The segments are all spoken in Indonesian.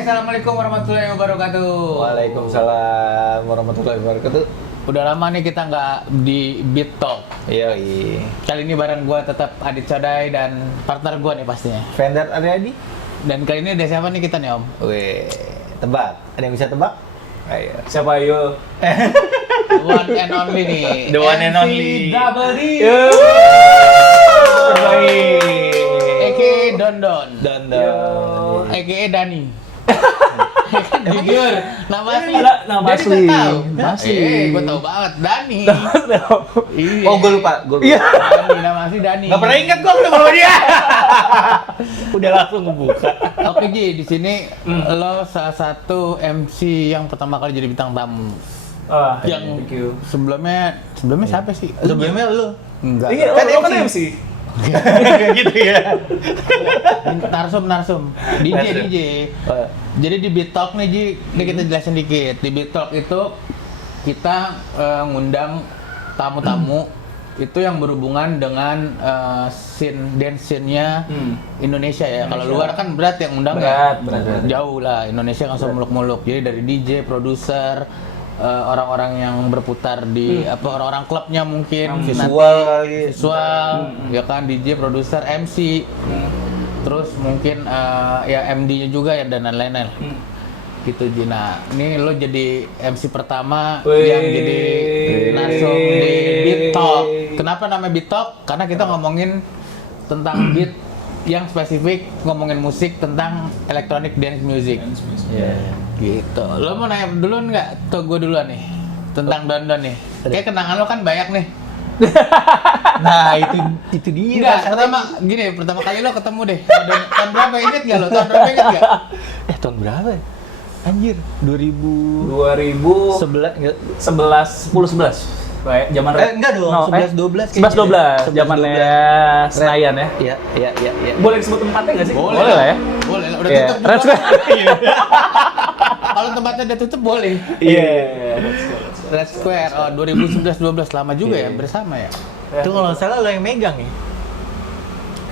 Assalamualaikum warahmatullahi wabarakatuh. Waalaikumsalam warahmatullahi wabarakatuh. Udah lama nih kita nggak di Beat Talk. Iya. Kali ini bareng gua tetap Adit Codai dan partner gua nih pastinya. Vendor Adi. Dan kali ini ada siapa nih kita nih Om? Wih, tebak. Ada yang bisa tebak? Ayo. Siapa ayo? The one and only nih. The one and only. Double D. Terbaik. Aka Dondon. Dondon. Aka Dani. Jujur, nama asli. Nama Jadi asli. nggak tahu. Asli. Gua tahu banget Dani. Iya. Oh, gue lupa. Iya. Dani, nama asli Dani. Gak pernah ingat gue ketemu sama dia. Udah langsung ngebuka. Oke Ji, di sini lo salah satu MC yang pertama kali jadi bintang tamu. Yang thank you. sebelumnya siapa sih? Sebelumnya lu. Enggak. Iya, Kan lo kan MC. MC. Gitu ya. Narsum. DJ. Jadi di Beat Talk nih Ji, ini kita jelasin dikit. Di Beat Talk itu kita ngundang tamu-tamu itu yang berhubungan dengan dance scene-nya Indonesia ya. Kalau luar kan berat yang undang Berat. jauh lah. Indonesia nggak usah muluk-muluk. Jadi dari DJ, produser, orang-orang yang berputar di orang-orang klubnya mungkin Visual kali. visual, ya kan DJ, produser, MC, terus mungkin ya MD-nya juga ya dan lain-lain. Gitu Jina. Ini lo jadi MC pertama yang jadi narsum di Beat Talk. Kenapa namanya Beat Talk? Karena kita ngomongin tentang beat yang spesifik, ngomongin musik tentang electronic dance music. Iya. Gitu. Lo mau nanya dulu nggak? Tuh gue duluan nih. Tentang Dondon nih. Kayak kenangan lo kan banyak nih. Nah, itu dia. Enggak, pertama kali lo ketemu deh. Tahun berapa inget nggak lo? Tahun berapa inget nggak? Tahun berapa ya? Anjir, 2011, 11. Kayak zaman Enggak dong, 11 12 11 12 zamannya Senayan ya. Iya. Boleh disebut tempatnya nggak sih? Boleh lah ya. Boleh lah, udah Iya. tutup. Red Square. Kalau tempatnya udah tutup boleh. Iya. Red Square, 2011-12 lama juga ya bersama ya. Itu kalau nggak salah lo yang megang ya?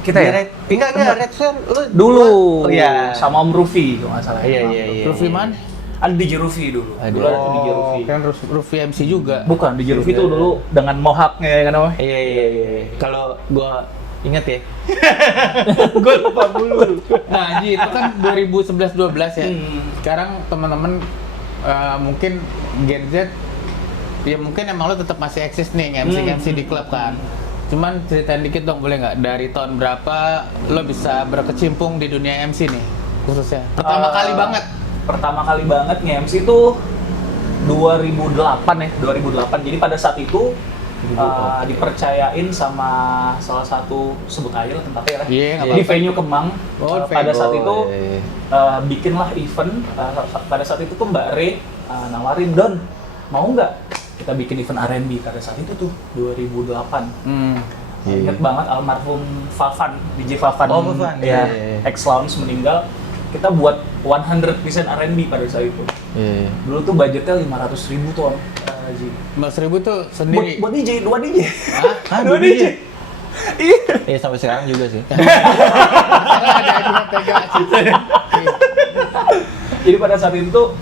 Kita ya? Enggak, Red Square lu Dulu. Oh iya. Sama Om Rufi kalau nggak salah. Iya. Rufi mana? Ada DJ Rufi dulu. Dulu ada DJ Rufi. Kan Rufi MC juga. Bukan, DJ Rufi itu dulu dengan mohawknya ya kan Om? Iya. Kalau gua inget ya. Gua lupa dulu. Nah, Ji, itu kan 2011-12 ya. Sekarang teman-teman mungkin Gen Z ya mungkin emang lo tetap masih eksis nih MC di klub kan. Cuman ceritain dikit dong boleh nggak dari tahun berapa lo bisa berkecimpung di dunia MC nih khususnya? Pertama kali banget nge-MC itu 2008 ya, 2008. Jadi pada saat itu dipercayain sama salah satu sebut aja lah tempatnya ya. Iya, nggak Di apa-apa. venue Kemang. Pada saat itu iya. bikinlah event. Pada saat itu tuh Mbak Re nawarin, Don, mau nggak kita bikin event R&B pada saat itu tuh 2008. Ingat banget almarhum Fafan, DJ Fafan. Oh, Fafan. Ya, Iya. ex Lounge meninggal. Kita buat 100% R&B pada saat itu. Iya. Dulu tuh budgetnya 500.000 tuh, Ji. 500.000 tuh sendiri. Buat DJ, 2 DJ. Hah, Dua dulu DJ. Iya. Iya, sampai sekarang juga sih. Ada cuma tega sih. Jadi pada saat itu tuh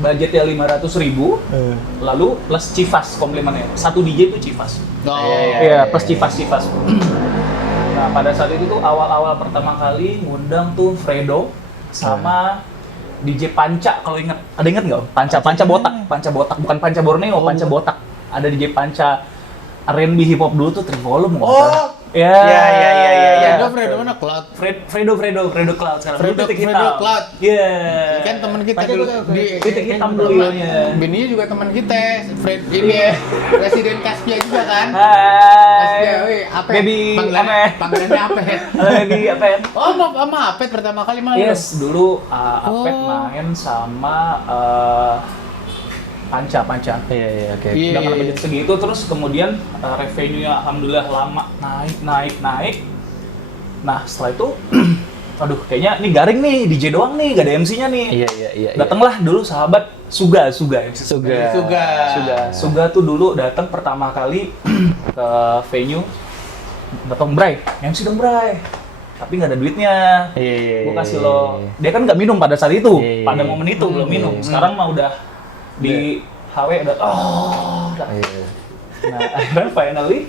budgetnya 500.000, lalu plus Cifas komplimennya. Satu DJ itu Cifas. Oh, Iya, plus Cifas. Nah, pada saat itu tuh awal-awal pertama kali ngundang tuh Fredo sama DJ Panca, kalau inget. Ada inget nggak? Panca botak, bukan Panca Borneo, Panca botak. Ada DJ Panca R&B hip hop dulu tuh Trivolume. Ya. Fredo mana Cloud? Fredo Cloud sekarang. Fredo Titik hitam. Cloud. Iya. Kan teman kita Panca dulu gua tahu, di Titik hitam dulu ya. Bininya juga teman kita. Fred ini ya. Presiden Kaspia juga kan? Hai. Kaspia, wih, apa? Baby Panggilannya apa? Halo baby Apet. Oh, sama Apet pertama kali main. Yes, dulu Apet main sama Panca. Iya, oke. Iya. Udah kena budget segitu, terus kemudian revenue-nya alhamdulillah lama naik. Nah, setelah itu aduh, kayaknya ini garing nih, DJ doang nih, gak ada MC-nya nih. Iya. Datanglah dulu sahabat Suga MC Suga tuh dulu datang pertama kali ke venue. Datang Bray, MC dong Bray. tapi nggak ada duitnya. Iya. Gue kasih lo, dia kan nggak minum pada saat itu, Iya. pada momen itu belum minum. Sekarang mah udah di HW udah, udah. Iya. Nah, akhirnya finally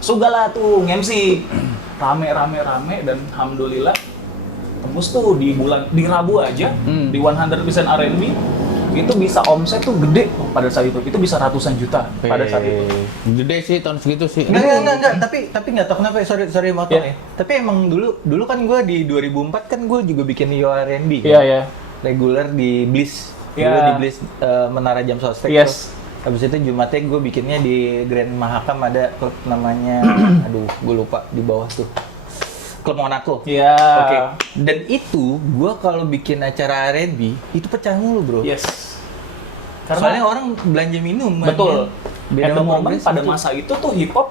Suga lah tuh nge-MC rame dan alhamdulillah tembus tuh di Rabu aja di 100% R&B itu bisa omset tuh gede pada saat itu bisa ratusan juta pada saat itu. Gede sih tahun segitu sih. Enggak, tapi nggak tahu kenapa, sorry motong Yeah. ya. Tapi emang dulu kan gue di 2004 kan gue juga bikin IO R&B. Iya, iya. Reguler di Bliss. Dulu Iya. di Bliss Menara Jam Sostek. Yes. Tuh. Habis itu Jumatnya gue bikinnya di Grand Mahakam, ada klub namanya, aduh gue lupa, di bawah tuh. Klub Monaco. Iya. Oke. Dan itu gue kalau bikin acara R&B itu pecah mulu bro. Yes. Soalnya orang belanja minum. Betul. Beda At the moment progres pada itu. masa itu tuh hip hop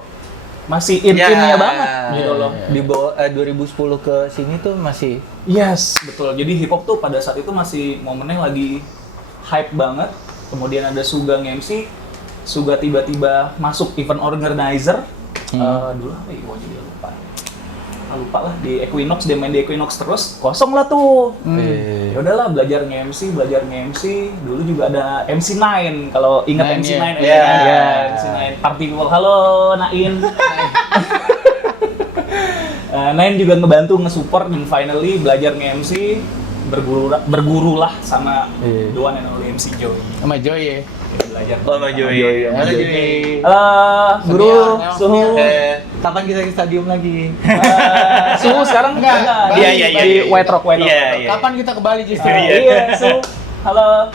masih in-innya banget gitu loh. Di bawah 2010 ke sini tuh masih. Yes, betul. Jadi hip hop tuh pada saat itu masih momennya lagi hype banget. Kemudian ada Suga nge-MC, Suga tiba-tiba masuk event organizer. Dulu apa ya? Gue jadi lupa lah, di Equinox, dia main di Equinox terus, kosong lah tuh. Ya udahlah, belajar nge-MC. Dulu juga ada MC9, kalau ingat Nine, MC9 iya. ya. Iya. MC9 Party People. Halo Nain. Nain juga ngebantu nge-support dan finally belajar nge-MC, bergurulah sama the one and only MC Joy. Sama Joy ya. Belajar. Halo Joy. Halo Joy. Halo Guru, Senior, Suhu. Kapan kita ke stadium lagi? Suhu sekarang Enggak, enggak. Iya, Di- iya, di iya. White Rock. Iya. Kapan kita ke Bali justru? Iya, Suhu. Halo.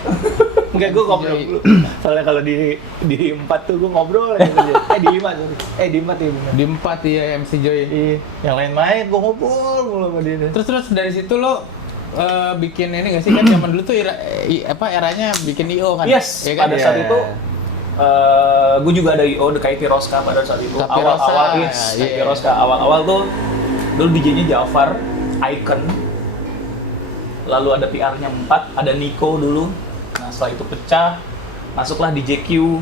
Enggak, gue ngobrol dulu. Soalnya kalau di 4 tuh gue ngobrol aja. Di 5 sorry. Di 4 ya bener. Di 4 ya MC Joy. Iya. Yang lain main gue ngobrol mulu sama dia. Terus dari situ lo bikin ini nggak sih, kan zaman dulu tuh eranya bikin IO kan? Yes, Iya kan? pada saat itu gue juga ada IO DKI Roska pada saat itu. Kapiroska, Awal-awal yes, iya. Roska. Awal-awal tuh dulu DJ-nya Jafar, Icon. Lalu ada PR-nya 4, ada Nico dulu. Nah, setelah itu pecah, masuklah DJ Q,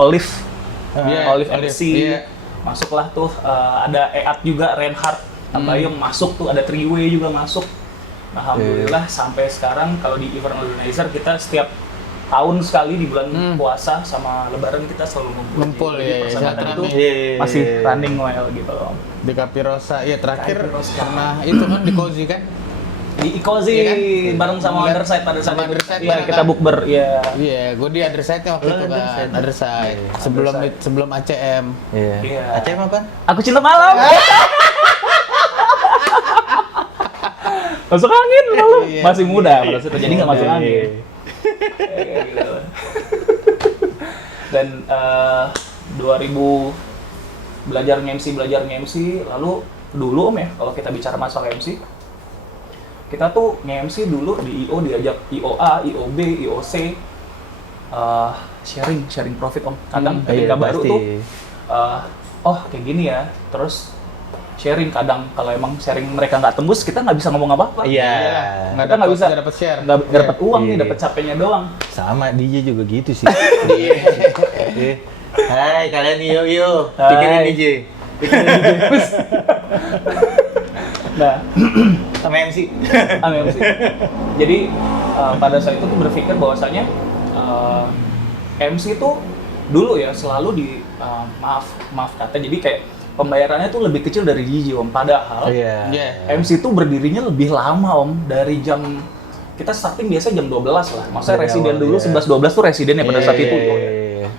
Olive, Iya, Olive MC. iya. Masuklah tuh ada Eat juga, Reinhardt, Tabayong masuk tuh, ada Triway juga masuk. Nah, alhamdulillah sampai sekarang kalau di event organizer kita setiap tahun sekali di bulan puasa sama lebaran kita selalu Ngumpul, Jadi ya, persahabatan ya, itu iya. masih running well gitu loh. Di Kapirosa, ya terakhir Kapiroska. karena itu kan di Cozy kan? Di Ikozi Iya kan? bareng sama Lihat Underside pada saat sama itu. Underside Iya, bareng kita kan? bukber ya. Iya, gue di Underside-nya waktu Lo itu kan, Underside. Underside. Iya. Sebelum ACM. Iya. Iya. ACM apaan? Aku cinta malam. Masuk angin lalu. Iya. Masih muda pada saat itu, jadi nggak masuk Iya. angin. Kayak gitu. Dan 2000 belajar nge-MC, lalu dulu Om ya, kalau kita bicara masalah MC, kita tuh nge-MC dulu di IO diajak IOA, IOB, IOC, sharing profit Om. Kadang ketika Iya, baru pasti. tuh, oh kayak gini ya, terus sharing kadang kalau emang sharing mereka nggak tembus, kita nggak bisa ngomong apa-apa. Iya. Nggak Kita nggak bisa. nggak dapat share. Nggak dapat uang nih, Iya. dapat capeknya doang. Sama DJ juga gitu sih. Iya. Hai kalian yo. Hai. Pikirin DJ. Nah, Sama MC. aneh sih. Jadi pada saat itu tuh berpikir bahwasanya MC itu dulu ya selalu di maaf kata, jadi kayak pembayarannya tuh lebih kecil dari DJ Om. Padahal Iya. Iya. MC itu berdirinya lebih lama Om, dari jam kita starting biasa jam 12 lah. Maksudnya Dari residen awal, dulu iya. 11-12 tuh residen ya pada saat itu.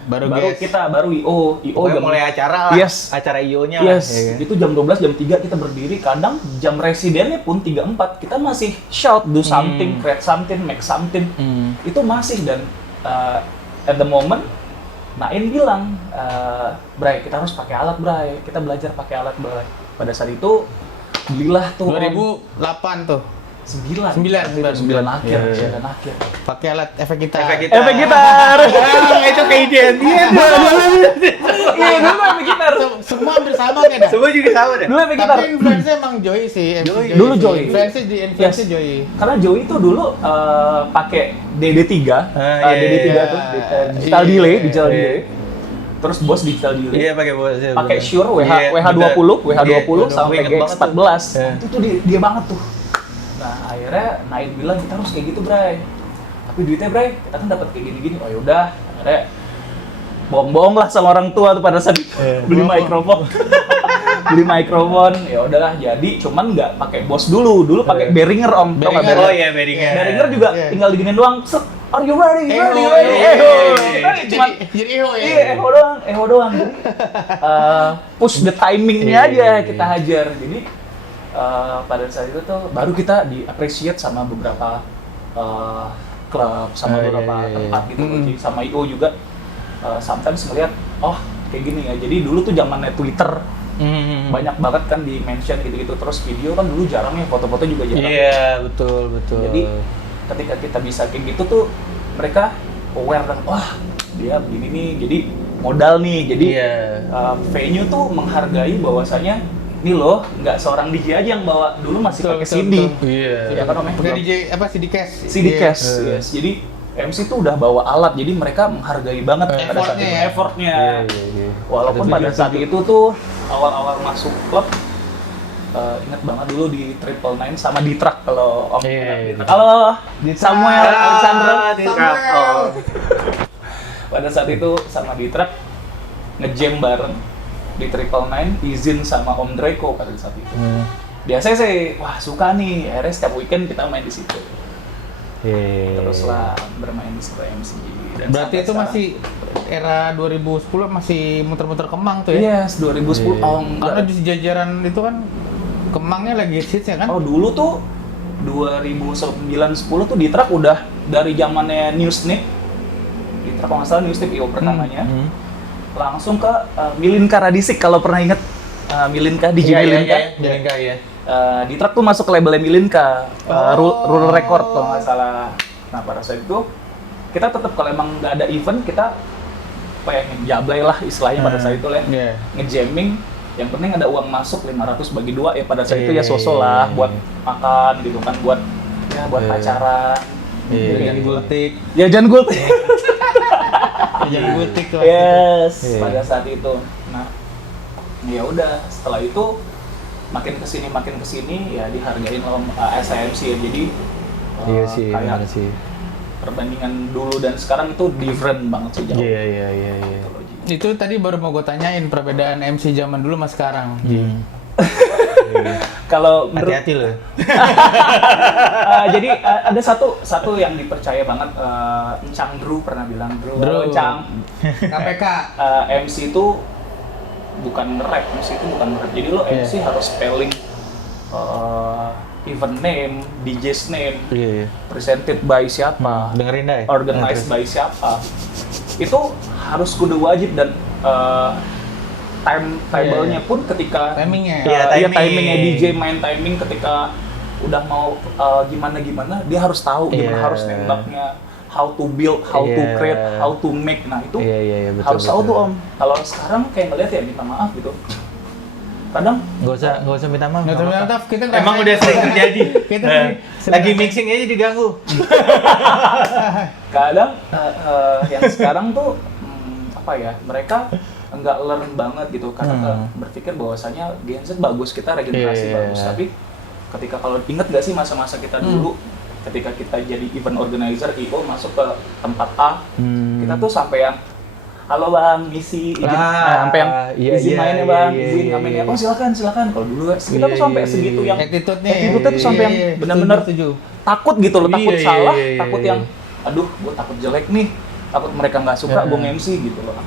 Baru Baru guys. kita baru IO Pokoknya jam mulai acara lah. Yes. Acara IO-nya Yes, lah. itu jam 12, jam 3 kita berdiri, kadang jam residennya pun 3-4, kita masih shout, do something, create something, make something, itu masih. Dan at the moment, Nain bilang, Bray, kita harus pakai alat Bray, kita belajar pakai alat Bray. Pada saat itu, belilah tuh 2008 tuh. 9 akhir, Iya. 9 akhir. Pakai alat efek gitar. Efek gitar! Itu keident dia. Iya, dulu efek gitar! Semua hampir sama kayak dah. Semua juga sama deh. Dulu efek gitar! Tapi influence emang Joy sih. MC Joy. Dulu sih. Joy. Influence Yes. Joy. Karena Joey itu dulu pakai DD3, Ah, iya, DD3 iya. tuh, digital delay, digital Iya. delay. terus bos digital delete. Iya pakai bos. Pakai Shure WH20 sama PGX14. Itu tuh dia banget tuh. Nah, akhirnya Naid bilang kita harus kayak gitu, Bray. Tapi duitnya, Bray, kita kan dapat kayak gini-gini. Oh yaudah, akhirnya bohong-bohong lah sama orang tua tuh pada saat beli mikrofon. Beli mikrofon, ya udahlah jadi, cuman nggak pakai bos dulu pakai Behringer Om. Tau nggak Behringer? Oh iya Behringer. Behringer juga tinggal diginin doang. Set, are you ready? Cuman Jadi eho ya. iya, eho doang. Jadi push the timingnya aja kita hajar. Jadi pada saat itu tuh baru kita di-appreciate sama beberapa klub, sama beberapa tempat gitu. Jadi sama IO juga sometimes ngeliat, oh kayak gini ya. Jadi dulu tuh zamannya Twitter banyak banget kan di mention gitu-gitu. Terus video kan dulu jarang ya, foto-foto juga jarang. Iya, betul. Jadi ketika kita bisa kayak gitu tuh mereka aware dan wah dia begini nih, jadi modal nih. Jadi venue tuh menghargai bahwasanya ini loh nggak seorang DJ aja yang bawa, dulu masih pakai CD. Iya. Ya kan Om? Pakai DJ apa CD case. CD case. Yes. Jadi MC tuh udah bawa alat, jadi mereka menghargai banget pada saat itu effortnya. Iya. Walaupun pada saat itu tuh awal-awal masuk klub, ingat banget dulu di Triple Nine sama di Truck kalau Om. Halo, Samuel Alexander. Pada saat itu sama di Truck nge-jam bareng di Triple Nine, izin sama Om Draco pada saat itu. Biasanya sih, wah suka nih, akhirnya setiap weekend kita main di situ. Teruslah bermain di Square MC. Dan Berarti itu sekarang, masih era 2010 masih muter-muter Kemang tuh ya? Yes, 2010. Karena di jajaran itu kan Kemangnya lagi hits ya kan? Oh dulu tuh 2009-10 tuh di Truck udah dari zamannya Newsnip. Di Truck kalau nggak salah Newsnip IO pertamanya. Langsung ke Milinka Radisik kalau pernah inget. Milinka, DJ Milinka. Milinka ya. Di Truck tuh masuk ke labelnya Milinka, Rural Record kalau nggak salah. Nah pada saat itu kita tetap kalau emang nggak ada event kita pengen jablay lah istilahnya pada saat itu lah, ngejamming. Yang penting ada uang masuk 500 bagi 2 ya pada saat itu ya sosok lah buat makan gitu kan, buat pacaran. Jajan gultik. Jajan gultik. Jajan gultik tuh. Yes, pada saat itu. Nah, ya udah setelah itu makin kesini ya dihargain SMC ya. Jadi kayak perbandingan dulu dan sekarang itu different banget sih jauh. Iya. Itu tadi baru mau gue tanyain perbedaan MC zaman dulu sama sekarang. Kalau hati-hati loh. Jadi ada satu yang dipercaya banget, Encang Drew pernah bilang, Drew. Encang KPK. MC itu bukan rap, jadi lo MC harus spelling event name, DJ's name, presented by siapa, dengerin deh, organized by siapa, itu harus kudu wajib. Dan timetable-nya pun ketika timingnya DJ main timing ketika udah mau gimana dia harus tahu gimana harus nembaknya, how to build, how to create, how to make. Nah itu harus tahu tuh Om. Kalau sekarang kayak ngeliat ya minta maaf gitu. Kadang nggak usah minta maaf. Nggak usah minta maaf, kita emang udah sering terjadi. Kita lagi mixing aja diganggu. Kadang yang sekarang tuh mereka nggak learn banget gitu karena berpikir bahwasanya Gen Z bagus, kita regenerasi bagus, tapi ketika kalau inget nggak sih masa-masa kita dulu ketika kita jadi event organizer IO masuk ke tempat A, kita tuh sampai yang halo bang, ngisi izin, sampai yang izin mainnya bang, izin ngamennya, oh silakan. Kalau dulu kita tuh sampai segitu yang attitude-nya tuh sampai yang benar-benar takut gitu loh, takut salah, takut yang aduh gue takut jelek nih, takut mereka nggak suka gue MC gitu loh.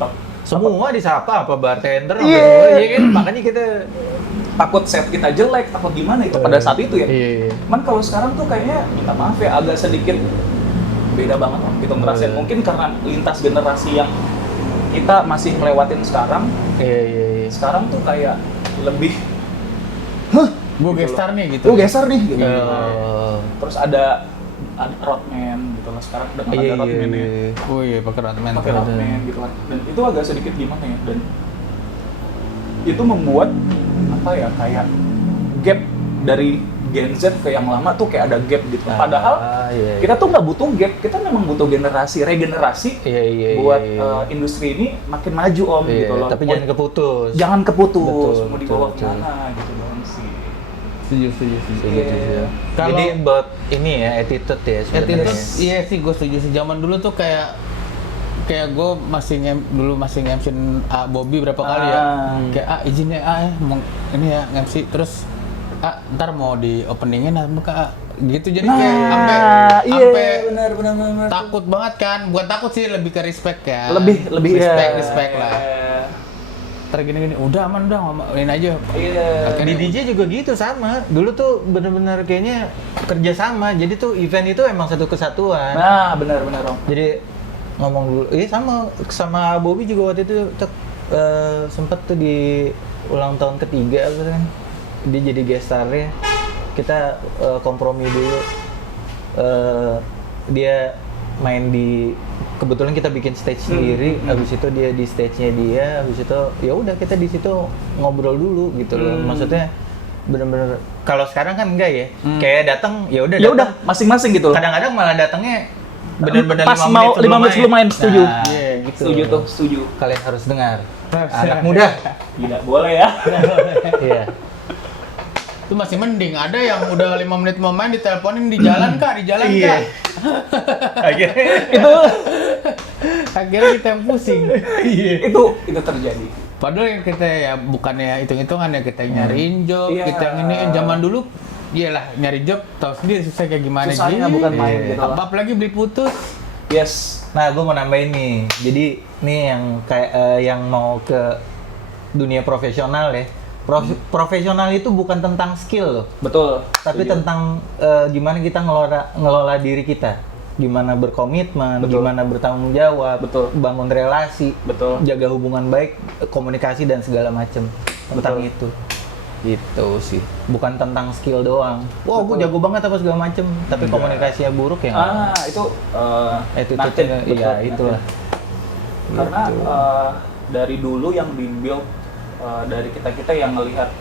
Semua disapa apa bartender apa semua kan, makanya kita takut set kita jelek, takut gimana itu pada saat itu ya. Cuman kalau sekarang tuh kayaknya minta maaf ya agak sedikit beda banget Om. Gitu ngerasain mungkin karena lintas generasi yang kita masih melewatin sekarang. Sekarang tuh kayak lebih gue gestar nih gitu. Gue gestar nih gitu. Terus ada roadman gitu lah, sekarang udah nggak ada roadman ya. Oh iya, pakai roadman gitu kan. Dan itu agak sedikit gimana ya, dan itu membuat kayak gap dari Gen Z ke yang lama tuh kayak ada gap gitu. Padahal iya. kita tuh nggak butuh gap, kita memang butuh regenerasi Iya, buat industri ini makin maju om gitu loh. Tapi jangan keputus. Jangan keputus, Betul, mau dibawa betul. kemana gitu dong sih. Setuju. Iya. Jadi buat ini ya attitude ya sebenarnya. Attitude, iya sih gue setuju sih. Zaman dulu tuh kayak gue masih nge-MC-in Bobby berapa kali ya. Kayak izin ya ini ya nge-MC terus ntar mau di openingin muka gitu jadi kayak sampai benar. takut banget kan, bukan takut sih, lebih ke respect ya, Lebih respect lah. Ntar gini udah aman udah ngomongin aja. Iya. Di DJ juga gitu sama. Dulu tuh bener-bener kayaknya kerja sama. Jadi tuh event itu emang satu kesatuan. Nah benar om. Jadi ngomong dulu, sama Bobby juga waktu itu sempet tuh di ulang tahun ketiga apa kan, dia jadi guest star-nya, kita kompromi dulu, dia main di, kebetulan kita bikin stage sendiri, habis itu dia di stage-nya dia, habis itu ya udah kita di situ ngobrol dulu gitu loh, maksudnya bener-bener, kalau sekarang kan enggak ya, kayak datang ya udah masing-masing gitu loh. kadang-kadang malah datangnya bener-bener pas 5 mau 5 menit sebelum main, setuju. Nah, gitu. Setuju. Kalian harus dengar. Anak muda. Tidak boleh ya. Iya. Itu masih mending, ada yang udah 5 menit mau main diteleponin di jalan kak. Iya. itu Akhirnya kita yang pusing. itu terjadi. Padahal yang kita ya bukannya hitung-hitungan ya, kita nyariin job, Iya. kita yang ini zaman dulu iyalah nyari job tahu sendiri susah kayak gimana. Susahnya Ji. bukan main gitu lah. Apalagi beli putus. Yes. Nah, gue mau nambahin nih. Jadi nih yang kayak yang mau ke dunia profesional ya. Profesional itu bukan tentang skill loh, Betul. tapi Setuju. tentang gimana kita ngelola diri kita. Gimana berkomitmen, Betul. gimana bertanggung jawab, Betul. bangun relasi, Betul. jaga hubungan baik, komunikasi dan segala macem tentang Betul. itu. Itu sih, bukan tentang skill doang. Wah, gue Betul. jago banget apa segala macem, tapi komunikasinya buruk ya. Itu Attitude-nya, nothing. iya Betul, itulah. nothing. Karena dari dulu yang bimbel dari kita yang ngelihat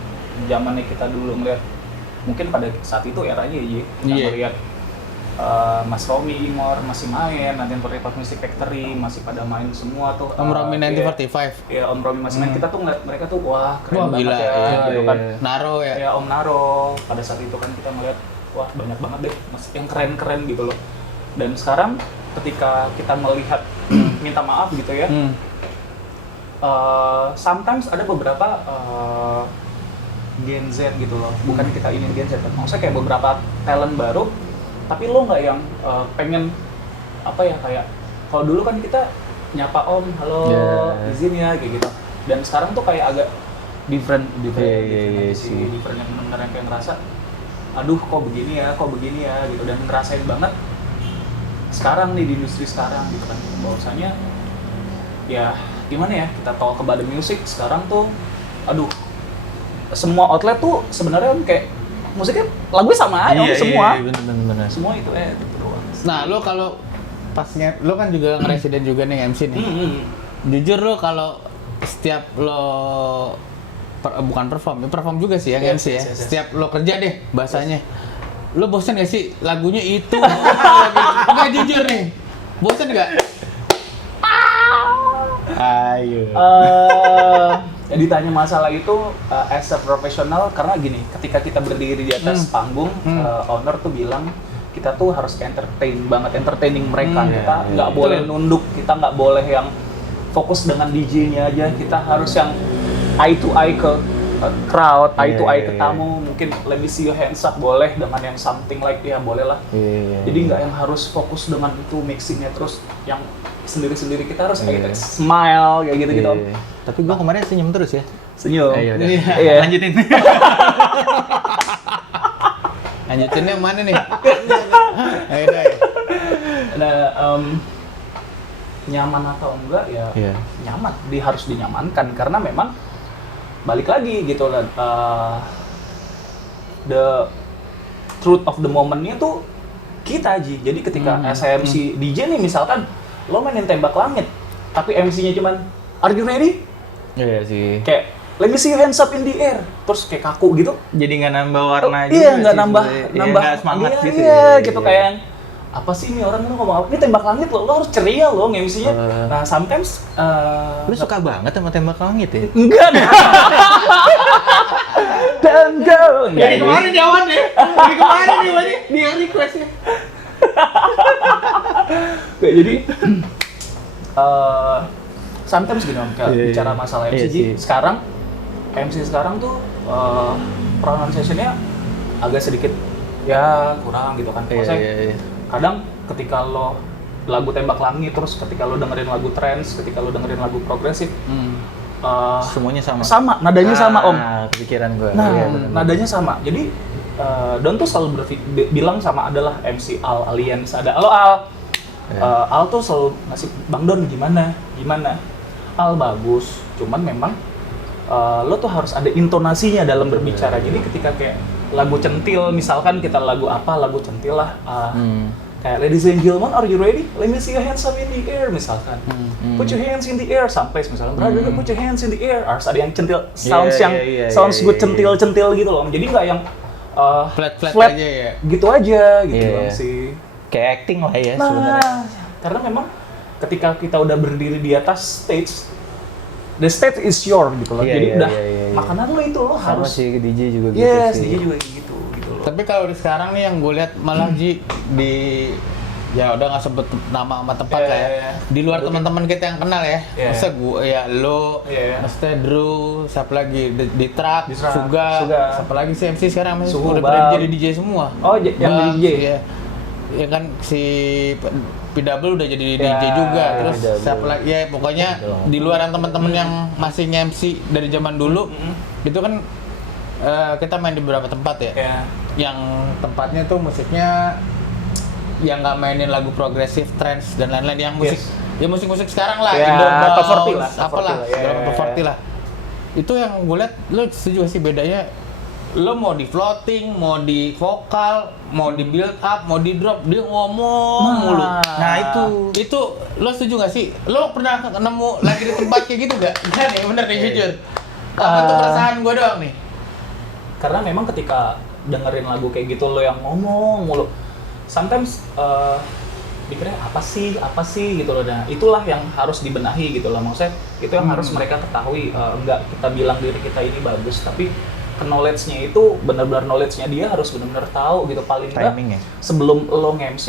zamannya kita dulu ngelihat, mungkin pada saat itu eranya ya, yang Iya. ngelihat Mas Romi Imor masih main, nanti Pop Music Factory masih pada main semua tuh. Om Romi 1945. Iya, Om Romi masih main. Kita tuh ngeliat mereka tuh wah keren Wah, banget gila, ya, iya, gitu kan. Naro ya. Ya Om Naro, pada saat itu kan kita melihat wah banyak banget deh yang keren-keren gitu loh. Dan sekarang ketika kita melihat minta maaf gitu ya, sometimes ada beberapa Gen Z gitu loh, bukan kita ingin Gen Z, maksudnya kayak beberapa talent baru, tapi lo nggak yang pengen apa ya, kayak kalau dulu kan kita nyapa om, halo, izin ya kayak gitu. Dan sekarang tuh kayak agak different aja sih, different yang benar-benar yang kayak ngerasa, aduh kok begini ya gitu, dan ngerasain banget sekarang nih di industri sekarang gitu kan, bahwasanya ya gimana ya, kita tahu ke Bada Music sekarang tuh, aduh semua outlet tuh sebenarnya kayak musiknya lagunya sama aja semua. Iya, bener. Semua itu itu doang. Nah, lo kalau pasnya lo kan juga ngeresiden juga nih MC nih. Jujur lo kalau setiap lo bukan perform juga sih ya MC ya. Yes. Setiap lo kerja deh bahasanya. Lo bosan gak sih lagunya itu? Enggak jujur nih. Bosan gak? Ayo. Ya ditanya masalah itu as a profesional, karena gini, ketika kita berdiri di atas panggung, owner tuh bilang kita tuh harus entertaining mereka. Kita nggak boleh nunduk, kita nggak boleh yang fokus dengan DJ-nya aja, kita harus yang eye to eye ke crowd, eye to eye ke tamu. Mungkin let me see your hands up boleh, dengan yang something like ya boleh lah. Jadi nggak yang harus fokus dengan itu mixingnya terus yang sendiri-sendiri, kita harus kayak smile kayak gitu-gitu. Tapi gua kemarin senyum terus ya. Senyum. Iya. Lanjutin. Lanjutinnya yang mana nih? Ayo deh. Nah, nyaman atau enggak ya nyaman, harus dinyamankan karena memang balik lagi gitu lah, the truth of the moment-nya tuh kita Ji. Jadi ketika SMC DJ nih misalkan lo mainin Tembak Langit tapi MC-nya cuman Are you ready? Iya sih. Kayak let me see your hands up in the air. Terus kayak kaku gitu. Jadi nggak nambah warna juga Iya, nggak sih nambah sebenarnya. Iya, nambah nggak semangat iya, gitu. Iya, gitu kayak yang, apa sih ini orang lu ngomong apa? Ini tembak langit lo harus ceria lo nge-MC-nya. Nah, sometimes Lu suka banget sama tembak langit ya? enggak deh. Dan go. Dari kemarin jawabannya. Dari kemarin nih Wadi, dia requestnya. Oke, jadi sometimes gini Om, kayak Iya, iya. bicara masalah MC Iya Ji, sih. sekarang MC sekarang tuh pronunciation-nya agak sedikit ya kurang gitu kan. Maksudnya Iya. kadang ketika lo lagu tembak langit, terus ketika lo dengerin lagu trance, ketika lo dengerin lagu progresif, Semuanya sama. sama, nadanya sama Om. Kepikiran gua. Nah, Iya, bener. nadanya sama. Jadi Don tuh selalu bilang sama adalah MC Al Aliens ada. Halo Al. Al tuh selalu ngasih Bang Don gimana? Al bagus, cuman memang lo tuh harus ada intonasinya dalam berbicara. Jadi ketika kayak lagu centil, misalkan kita lagu centil lah. Kayak ladies and gentlemen, are you ready? Let me see your hands up in the air, misalkan. Put your hands in the air, sampai misalkan, brother, put your hands in the air. Harus ada yang centil, sounds sounds good, centil gitu loh. Jadi nggak yang Flat aja ya. gitu aja gitu Iya. loh sih. Kayak acting lah ya sebenarnya. Nah, karena memang ketika kita udah berdiri di atas stage, the stage is your gitu loh. Iya, Jadi iya, udah iya. makanan lo itu lo Sama harus. sih DJ juga gitu Yes, sih. dia juga gitu loh. Tapi kalau di sekarang nih yang gue lihat malah Ji di ya udah nggak sebut nama sama tempat Iya, lah ya. iya. Di luar teman-teman kita yang kenal ya. Iya. Maksudnya gue ya lo, Iya. maksudnya Drew, siapa lagi di track, Di track, Suga, Suga. siapa lagi sih MC sekarang masih Suhu, udah pada Bang. jadi DJ semua. Oh, yang jadi DJ? Iya. Ya kan si PW udah jadi Ya, DJ juga. Terus PW. siapa lagi ya pokoknya di luar teman-teman yang masih MC dari zaman dulu itu kan kita main di beberapa tempat ya. Ya. Yang tempatnya tuh musiknya yang nggak mainin lagu progresif, trance dan lain-lain yang musik Yes. ya musik-musik sekarang lah, Ya, Indobound, top 40 lah, top apalah, 40 lah, ya. segala top 40 lah. Itu yang gue lihat, lo setuju gak sih bedanya? Lo mau di floating, mau di vokal, mau di build up, mau di drop, dia ngomong mulu. Nah, Itu lo setuju gak sih? Lo pernah nemu lagi di tempat kayak gitu gak? Iya nih, bener nih jujur. Apa tuh perasaan gue doang nih? Karena memang ketika dengerin lagu kayak gitu lo yang ngomong mulu, sometimes dikira apa sih gitu loh. Nah, itulah yang harus dibenahi gitu loh. Maksudnya itu yang harus mereka ketahui. Enggak kita bilang diri kita ini bagus, tapi knowledge-nya itu benar-benar knowledge-nya dia harus benar-benar tahu gitu. Paling enggak Timing ya? sebelum lo nge-MC,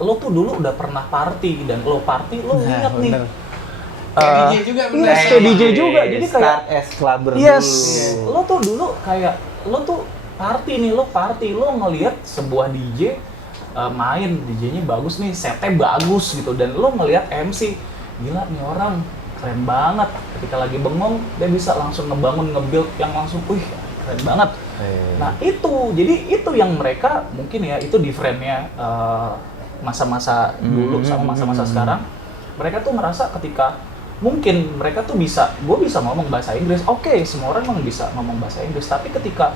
lo tuh dulu udah pernah party dan lo party lo ingat nih. Kayak DJ juga bener. Yes, kayak DJ juga. Jadi kayak Start as clubber yes, dulu. lo tuh dulu kayak lo tuh party nih, lo ngelihat sebuah DJ main, DJ-nya bagus nih, setnya bagus gitu, dan lo ngelihat MC, gila nih orang keren banget. Ketika lagi bengong, dia bisa langsung ngebangun, nge-build yang langsung, wih keren banget. Nah itu, jadi itu yang mereka mungkin ya itu different-nya masa-masa dulu sama masa-masa sekarang. Mereka tuh merasa ketika mungkin mereka tuh bisa, gue bisa ngomong bahasa Inggris, oke, semua orang memang bisa ngomong bahasa Inggris, tapi ketika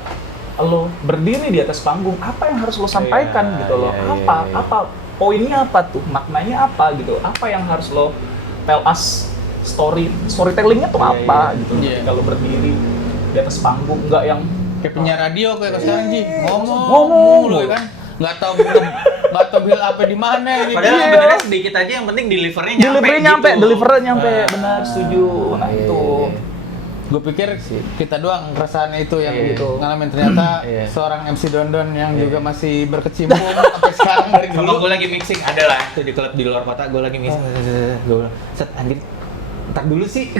lo berdiri di atas panggung, apa yang harus lo sampaikan gitu loh, apa poinnya apa tuh, maknanya apa gitu, apa yang harus lo tell us, storytellingnya tuh apa gitu, ketika lo berdiri di atas panggung, nggak yang kayak penyiar radio kayak sekarang Ji, ngomong mulu ya kan, nggak tahu build apa di mana gitu. Padahal sebenarnya sedikit aja, yang penting delivernya nyampe. delivernya nyampe, benar, setuju. Nah itu gue pikir kita doang keresahannya itu yang Iya. ngalamin, ternyata Iya. seorang MC Dondon yang juga masih berkecimpung sampai sekarang dari Sama dulu. gue lagi mixing, ada lah tuh di klub di luar kota, gue lagi mixing. Gue bilang, set anjir, ntar dulu sih.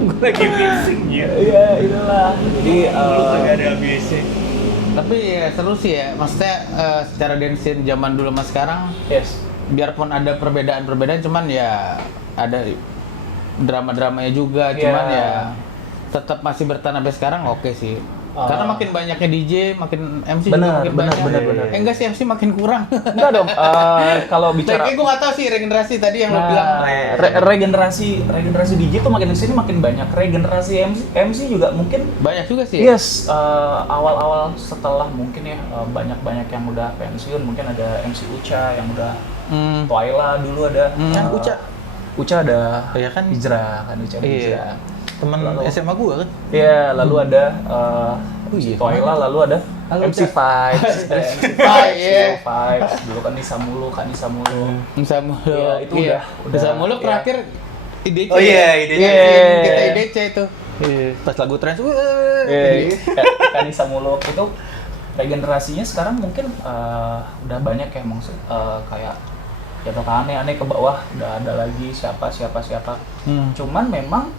Gue lagi mixing ya. iya itulah. Jadi Lu kagak ada habisnya. Tapi ya seru sih ya, maksudnya secara dance scene zaman dulu sama sekarang, yes. biarpun ada perbedaan-perbedaan, cuman ya ada drama-dramanya juga, cuman ya tetap masih bertahan sampai sekarang, oke sih. Karena makin banyaknya DJ, makin MC juga makin banyak. benar. Enggak sih, MC makin kurang. Enggak dong. Kalau bicara Kayaknya gue nggak tahu sih regenerasi tadi yang lo bilang. regenerasi DJ tuh makin kesini makin banyak. Regenerasi MC juga mungkin Banyak juga sih. Ya? yes, awal-awal setelah mungkin ya banyak-banyak yang udah pensiun, mungkin ada MC Uca yang udah Twyla dulu ada. Uca. Uca ada Iya kan? Hijrah kan, Uca ada Hijrah. Teman Lalu- SMA gua kan. Iya, lalu ada iya. Toela, lalu ada Halo, MC Vibes, ada MC Vibes, iya. Vibes. Dulu kan Nisa Mulu, Kak Nisa Mulu. Bisa mulu. Iya, itu udah. Bisa mulu Iya. terakhir IDC. Oh iya, IDC. Iya, Iya. kita IDC itu. Pas lagu trans, Kak Nisa Mulu itu regenerasinya sekarang mungkin udah banyak ya maksud kayak jatuh ke aneh-aneh ke bawah, udah ada lagi siapa. Cuman memang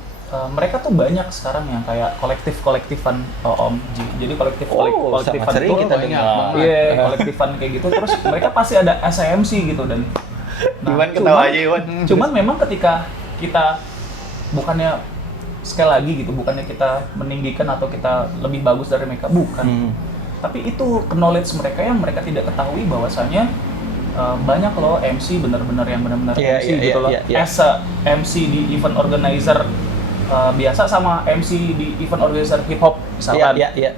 mereka tuh banyak sekarang yang kayak kolektifan Om Ji. Jadi kolektifan sangat sering tuh kita banyak dengar. banget. Iya, kolektifan kayak gitu. Terus mereka pasti ada SIMC gitu dan Iwan ketawa aja, Iwan. Cuman memang ketika kita bukannya sekali lagi gitu, bukannya kita meninggikan atau kita lebih bagus dari mereka, bukan. Tapi itu knowledge mereka yang mereka tidak ketahui bahwasanya banyak loh MC benar-benar yang benar-benar Iya, MC iya, gitu iya, loh. iya, iya. As a MC di event organizer biasa sama MC di event organizer hip hop misalkan. Iya.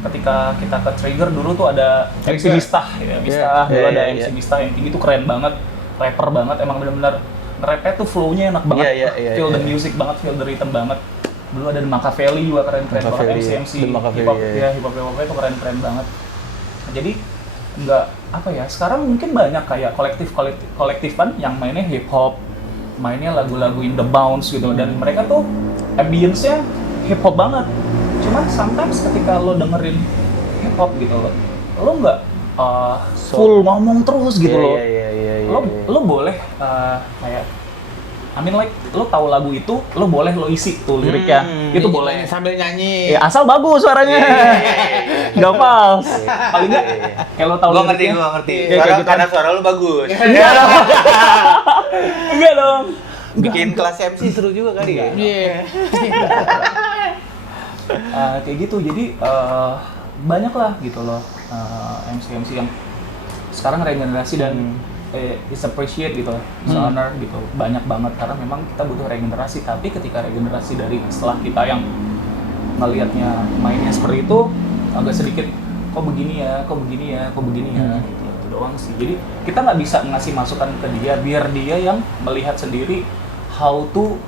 Ketika kita ke Trigger dulu tuh ada MC Mistah ya, Mistah dulu Iya, ada iya, MC iya. Mistah yang tinggi tuh keren banget, rapper banget, emang benar-benar nge-rapnya tuh flow-nya enak banget, Iya, feel the iya. music banget, feel the rhythm banget. Dulu ada The Machiavelli juga keren-keren banget, Machiavelli, MC The Machiavelli, hip hop iya. ya, hip hop itu keren-keren banget. Jadi nggak apa ya, sekarang mungkin banyak kayak kolektifan yang mainnya hip hop, mainnya lagu-lagu in the bounce gitu, dan mereka tuh ambience-nya hip hop banget. Cuman sometimes ketika lo dengerin hip hop gitu lo nggak full ngomong terus gitu loh. Iya. Lo boleh kayak I mean like lo tahu lagu itu, lo boleh lo isi tuh liriknya. Itu boleh. Sambil nyanyi. Ya asal bagus suaranya. Nggak fals. Paling nggak kayak lo tahu Gua ngerti. Ya, Suara, kayak gitu. karena suara lu bagus. Enggak dong. Enggak dong. Bikin kelas MC seru juga kali ya. Iya. Kayak gitu. Jadi banyak lah gitu loh MC yang sekarang regenerasi dan is appreciate gitu, is honor gitu, banyak banget karena memang kita butuh regenerasi. Tapi ketika regenerasi dari setelah kita yang ngelihatnya mainnya seperti itu agak sedikit kok begini ya gitu, itu doang sih. Jadi kita nggak bisa ngasih masukan ke dia biar dia yang melihat sendiri how to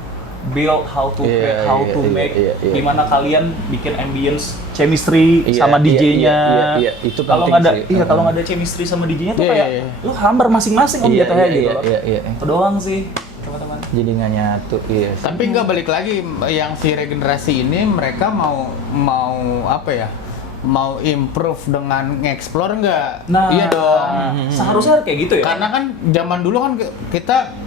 build, how to create, how to make, gimana kalian bikin ambience chemistry sama DJ-nya. Iya, itu Kalau penting nggak ada, sih. iya kalau nggak ada chemistry sama DJ-nya tuh Iya, kayak iya. lu hambar masing-masing om jatuhnya gitu loh. Iya. Itu doang sih teman-teman. Jadi nggak nyatu, iya. Tapi nggak balik lagi yang si regenerasi ini mereka mau apa ya? Mau improve dengan nge-explore nggak? Nah, Iya dong. seharusnya kayak gitu ya. Karena kan zaman dulu kan kita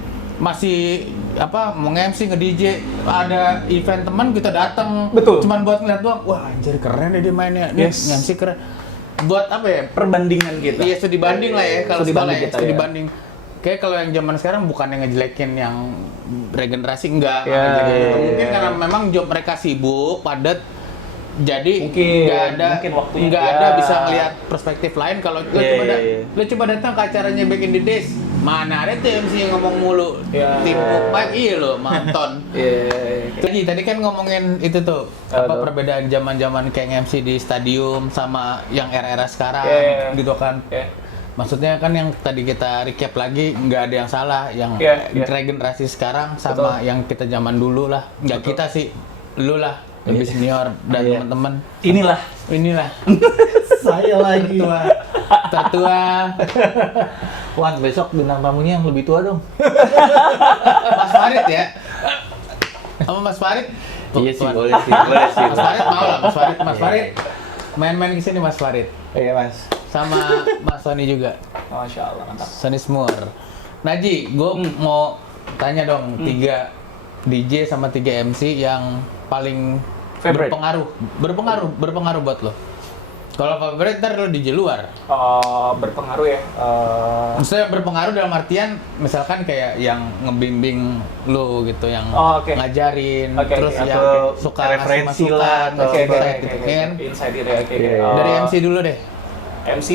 masih apa mau nge-MC nge-DJ, ada event teman kita datang Betul. cuman buat ngeliat doang. Wah, anjir keren deh dia mainnya. Nih, Yes. nge-MC keren. Buat apa ya? Perbandingan kita. Iya, studi banding lah ya kalau Studi sekolah banding ya, kita, studi ya. banding. Kayak kalau yang zaman sekarang bukannya ngejelekin yang regenerasi enggak. Ya, ngejelekin. ya, Mungkin ya. karena memang job mereka sibuk, padat. Jadi Mungkin, nggak ada mungkin waktunya, nggak ya. ada bisa ngelihat perspektif lain. Kalau lo Iya, coba iya. lo coba datang ke acaranya Back in the Days, mana ada tuh MC yang ngomong mulu. Ya. Tim Mukbang iya lo manton. Tadi kan ngomongin itu tuh apa Tuh. perbedaan zaman-zaman kayak MC di stadium sama yang era-era sekarang Iya. gitu kan. Oke. Maksudnya kan yang tadi kita recap lagi nggak ada yang salah, yang Iya, iya. regenerasi sekarang sama yang kita zaman dulu lah. Nggak kita sih, lu lah lebih senior dan Iya. teman-teman. Inilah Inilah Saya lagi. tertua Wan, besok bintang tamunya yang lebih tua dong. Mas Farid ya. Sama Mas Farid. Iya sih, Tuan. boleh sih. Mas Farid mau lah, Mas Farid. Main-main ke sini Mas Farid. Iya, Mas. Sama Mas Sony juga. Masya Allah mantap. Sony Smur. Naji, gue mau tanya dong, 3 DJ sama 3 MC yang paling Favorite? berpengaruh buat lo. Kalau favorite ntar lo DJ luar. Berpengaruh ya. Maksudnya berpengaruh dalam artian misalkan kayak yang ngebimbing lo gitu, yang Oh, oke. ngajarin, Oke, terus oke. yang Atau suka referensi ngasih lah, masukan, atau insight gitu kan. Insight itu ya. Oke. Iya. Dari MC dulu deh. MC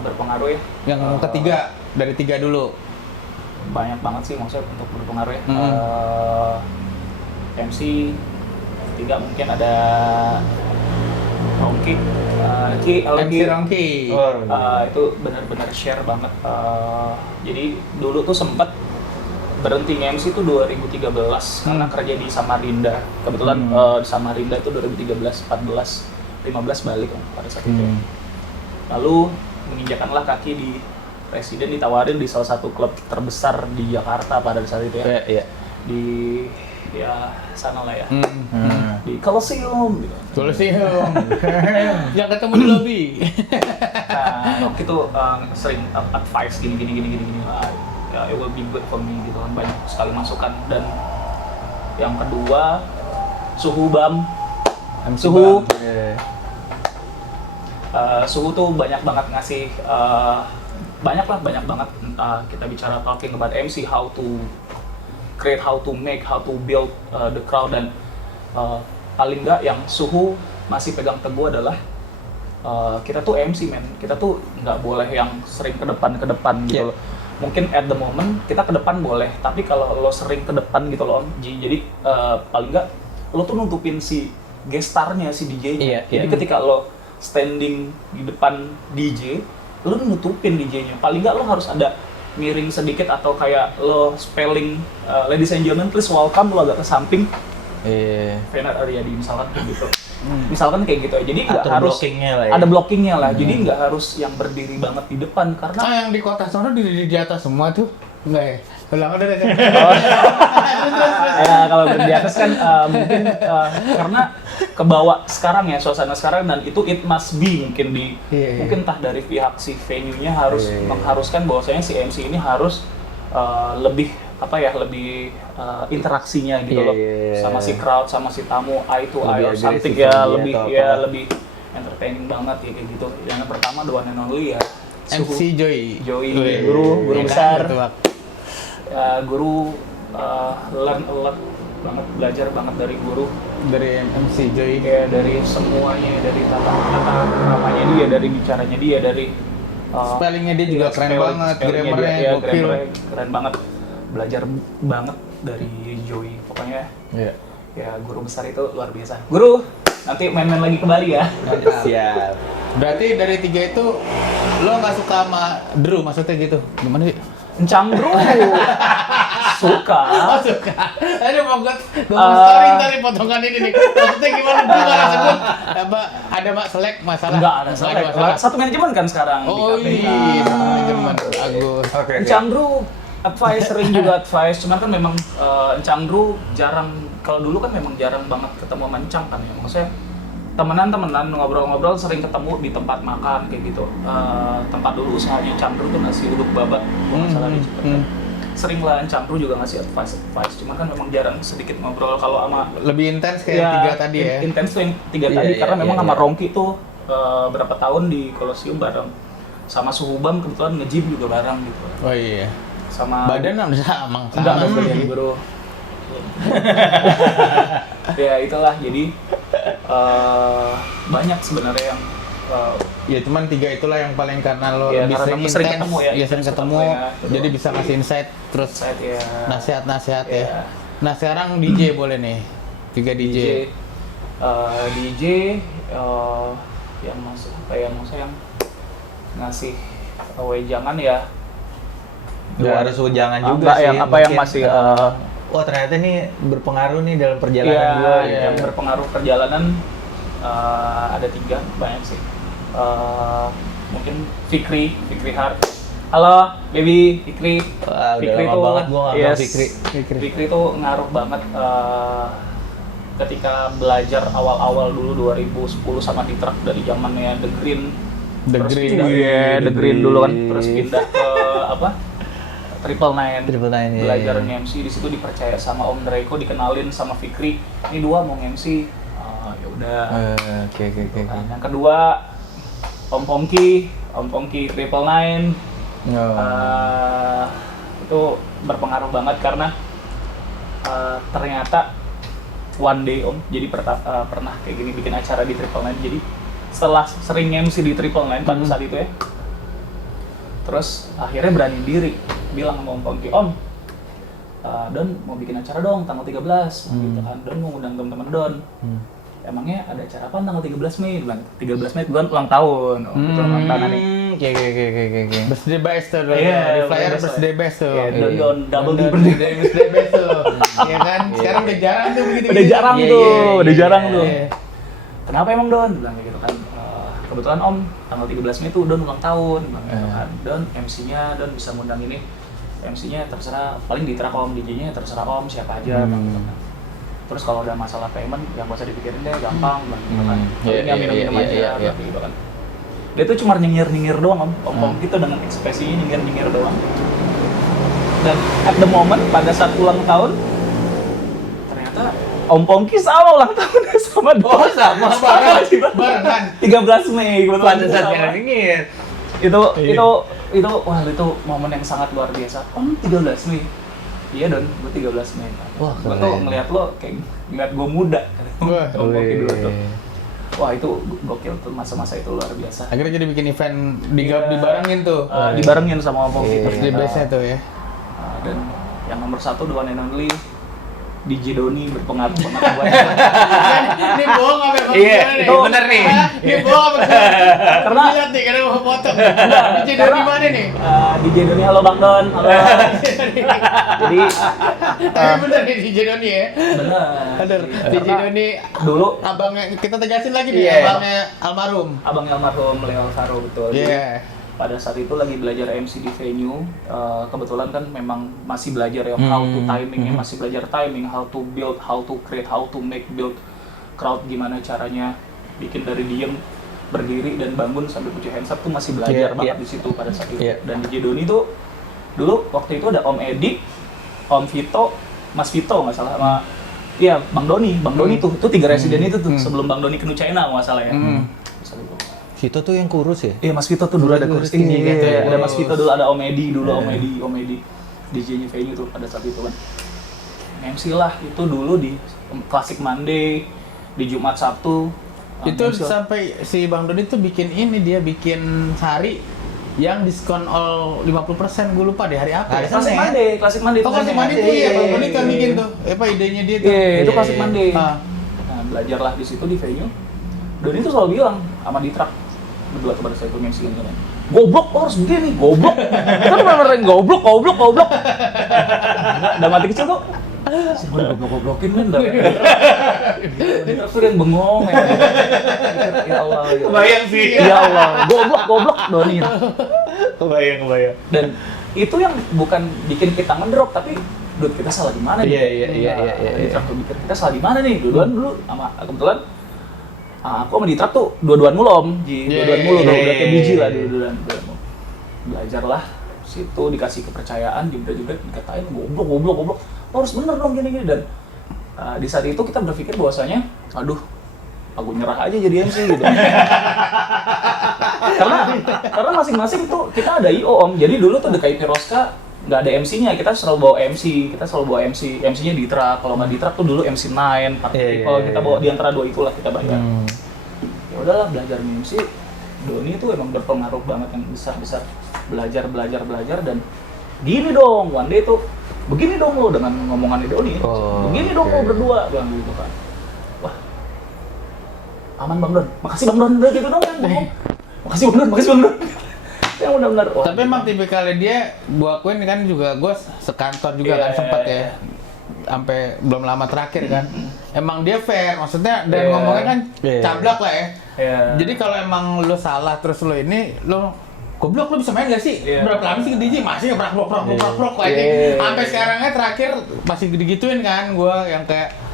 berpengaruh ya. Yang ketiga, dari 3 dulu. Banyak banget sih maksudnya untuk berpengaruh ya. MC ketiga mungkin ada Rongki, MC Rongki. itu benar-benar share banget. Jadi dulu tuh sempet berhenti MC itu 2013 karena kerja di Samarinda. Kebetulan di Samarinda itu 2013, 14, 15 balik kan pada saat itu. Lalu menginjakanlah kaki di Presiden, ditawarin di salah satu klub terbesar di Jakarta pada saat itu ya. Iya. Di ya sana lah ya. Di Colosseum gitu. Colosseum. Yang ketemu di lobby. Nah, waktu itu sering advice gini. Ya, it will be good for me gitu kan, banyak sekali masukan. Dan yang kedua Suhu Bam. Suhu. Suhu tuh banyak banget ngasih banyak banget kita bicara talking about MC, how to create, how to make, how to build the crowd. Dan paling nggak yang Suhu masih pegang teguh adalah kita tuh MC men, kita tuh nggak boleh yang sering ke depan gitu loh. Mungkin at the moment kita ke depan boleh, tapi kalau lo sering ke depan gitu loh Om, jadi paling nggak lo tuh nutupin si gestarnya, si DJ-nya. Jadi ketika lo standing di depan DJ, lo nutupin DJ-nya. Paling nggak lo harus ada miring sedikit atau kayak lo spelling ladies and gentlemen please welcome, lo agak ke samping. Fenar Aryadi misalkan kayak gitu. Misalkan kayak gitu. Jadi nggak harus ada blockingnya lah. Jadi nggak harus yang berdiri banget di depan karena yang di kota sana di atas semua tuh. Enggak ya? Ulang udah. Ya kalau di atas kan mungkin karena kebawa sekarang ya suasana sekarang, dan itu it must be mungkin mungkin entah dari pihak si venue-nya harus mengharuskan bahwasanya si MC ini harus lebih lebih interaksinya gitu loh sama si crowd, sama si tamu, eye to eye or something ya, lebih entertaining banget ya kayak gitu. Yang pertama the one and only ya MC Joy, guru besar. Guru learn a lot banget, belajar banget dari guru, dari MC Joy, ya dari semuanya, dari tata namanya dia, dari bicaranya dia, dari spellingnya dia juga keren banget, grammarnya gokil, keren banget, belajar banget dari Joy pokoknya. Ya guru besar itu luar biasa. Guru, nanti main-main lagi ke Bali ya. Siap. Berarti dari 3 itu lo nggak suka sama Drew, maksudnya gitu? Gimana sih? Encang Drew. Suka. Oh, suka. Aduh mau gue story tadi potongan ini nih. Maksudnya gimana? Gue nggak sebut ada masalah. Enggak ada masalah. Satu manajemen kan sekarang. Oh iya, manajemen bagus. Encang Drew sering juga advice. Cuman kan memang Encang Drew jarang. Kalau dulu kan memang jarang banget ketemu sama Encang kan ya. Maksudnya temenan ngobrol-ngobrol, sering ketemu di tempat makan kayak gitu. Tempat dulu usahanya Encang Drew tuh nasi uduk babak, kalau nggak salah di sering lah Encang Drew juga ngasih advice. Cuman kan memang jarang, sedikit ngobrol. Kalau sama lebih intens kayak 3 tadi ya. Intens tuh yang 3 tadi karena memang sama Rongki tuh berapa tahun di Colosseum bareng. Sama Suhu Bam kebetulan nge-gym juga bareng gitu. Oh iya. Sama badan sama. Enggak badan bro. Ya itulah, jadi banyak sebenarnya yang ya cuman 3 itulah yang paling karena lo lebih sering ketemu ya. Iya, sering ketemu ya, jadi bisa ngasih insight terus nasihat-nasihat ya. Nah sekarang DJ boleh nih 3 DJ. DJ yang masuk yang ngasih wejangan ya. Nggak harus wejangan juga sih. Yang masih wah ternyata ini berpengaruh nih dalam perjalanan gue. Yang berpengaruh perjalanan ada 3, banyak sih. Mungkin Fikri Hart. Halo baby Fikri. Wah, Fikri udah lama banget gue nggak tahu Fikri tuh ngaruh banget ketika belajar awal-awal dulu 2010 sama di track dari zamannya The Green dulu kan, terus pindah ke Triple Nine belajar nge-MC. Di situ dipercaya sama Om Draco, dikenalin sama Fikri, ini 2 mau nge-MC. Ya udah. Oke. Yang kedua Om Pongki Triple Nine. Itu berpengaruh banget karena ternyata one day Om jadi pernah kayak gini bikin acara di Triple Nine. Jadi setelah sering MC di Triple Nine pada saat itu ya, terus akhirnya berani diri bilang sama Om Pongki, Om, Don mau bikin acara dong tanggal 13 gitu kan. Don mau undang teman-teman Don. Emangnya ada acara apa tanggal 13 Mei? Bilang 13 Mei bukan ulang tahun. Ulang tahun nih. Oke. Birthday best tuh dulu. Iya, Di flyer best birthday best tuh. Iya, Don double di birthday best tuh. Iya kan? Sekarang udah jarang tuh begitu. Udah jarang Iya, tuh, iya, udah iya, jarang iya, tuh. iya. Kenapa emang Don? Bilang kayak gitu kan. Kebetulan Om tanggal 13 Mei itu Don ulang tahun, bilang gitu kan. Don MC-nya Don bisa ngundang ini. MC-nya terserah, paling ditrak Om, DJ-nya terserah Om siapa aja, bilang gitu kan. Terus kalau ada masalah payment, yang gak usah dipikirin deh, gampang, bilang gitu kan. Ini minum-minum aja, bilang gitu kan. Dia tuh cuma nyengir-nyengir doang Om gitu dengan ekspresinya nyengir-nyengir doang. Dan at the moment pada saat ulang tahun ternyata Om Pongki sama ulang tahunnya sama Don. Sama barengan. 13 Mei kebetulan. Pada saat yang dingin. Itu wah itu momen yang sangat luar biasa. Om 13 Mei. Iya Don, gue 13 Mei. Wah, Gue tuh keren. ngeliat lo kayak ngeliat gue muda. Wah, Om Pongki dulu tuh. Wah itu gokil tuh, masa-masa itu luar biasa. Akhirnya jadi bikin event Iya. dibarengin tuh. Dibarengin sama Om Pongki. Birthday bestnya tuh ya. Dan yang nomor 1 the one and only DJ Doni berpengaruh banget buat Ini bohong apa emang Iya, gimana itu bener nih. Ini bohong apa gimana? Karena lihat nih, karena mau potong. DJ Karena- dari mana nih? DJ Doni, halo Bang Don, halo. Jadi Tapi bener nih DJ Doni ya. bener. DJ Karena Doni dulu abangnya, kita tegasin lagi nih, Iya. abangnya almarhum. abang almarhum Leo Alvaro betul. Jadi, Iya. pada saat itu lagi belajar MC di venue, kebetulan kan memang masih belajar ya how to timing, masih belajar timing, how to build, how to create, how to make build crowd, gimana caranya bikin dari diem berdiri dan bangun sambil puji hands up tuh masih belajar Iya, banget iya. di situ pada saat itu. Iya. Dan DJ Doni tuh dulu waktu itu ada Om Edi, Om Vito, Mas Vito nggak salah sama iya Bang Doni tuh 3 residen itu tuh sebelum Bang Doni ke Nucaina nggak salah ya. Saat itu. Vito tuh yang kurus ya? Iya Mas Vito tuh dulu ada kurus tinggi Iya, gitu. iya, Ada iya. Mas Vito dulu, ada Om Edi dulu, Om Edi DJ-nya venue tuh pada saat itu kan. MC lah itu dulu di Classic Monday, di Jumat Sabtu. Itu MC lah. sampai si Bang Doni tuh bikin ini, dia bikin sehari yang diskon all 50%, gue lupa deh hari apa. Hari ya? Classic Monday Oh, itu Classic Monday tuh ya, Bang Doni kan bikin tuh. Apa idenya dia tuh? Iya, itu Iya, Classic iya. Monday. Ah. Nah, belajarlah di situ di venue. Doni tuh selalu bilang sama Ditrak berdua tuh pada saat itu MC kan. Goblok, lo harus begini, goblok. Kan bener-bener goblok. Udah mati kecil tuh. Gue goblok-goblokin kan dah. Ditrak tuh yang bengong ya. Ya Allah. Ya Allah. Kebayang sih. Ya Allah, goblok Doni. Kebayang. Dan itu yang bukan bikin kita ngedrop, tapi dude kita salah di mana nih? Iya. Ditrak tuh bikin kita salah di mana nih? Duluan dulu sama kebetulan aku sama Ditrak tuh dua-duaan mulu Om. Dua-duan mulu udah kayak biji lah dua-duan. Belajar lah situ dikasih kepercayaan, juga dikatain goblok. Lo harus bener dong gini dan di saat itu kita berpikir bahwasanya aduh aku nyerah aja jadi MC gitu. karena masing-masing tuh kita ada IO Om. Jadi dulu tuh DKI Piroska nggak ada MC-nya, kita selalu bawa MC, MC-nya Ditrak. Kalau nggak Ditrak tuh dulu MC9, Party Iya, People, iya, kita iya. bawa di antara dua itulah kita bayar. Ya udahlah belajar MC. Doni itu emang berpengaruh banget yang besar belajar dan gini dong one day tuh begini dong lo dengan ngomongannya Doni. Oh, Begini dong lo oke. berdua bilang gitu kan. Wah. Aman Bang Don. Makasih Bang Don udah gitu dong kan. Makasih Bang Don. Yang benar-benar. wah, Tapi emang tipikalnya dia, gua akuin kan juga, gua sekantor juga Iya, kan sempat iya, ya. iya. Sampai belum lama terakhir kan. Emang dia fair, maksudnya dan Iya. ngomongnya kan Iya. cablak lah ya. Iya. Jadi kalau emang lu salah terus lu ini, lu goblok lu bisa main gak sih? Iya. Berapa lama sih ke DJ? Masih ngebrak-blok aja. Iya. Sampai sekarangnya terakhir masih digituin kan gua yang kayak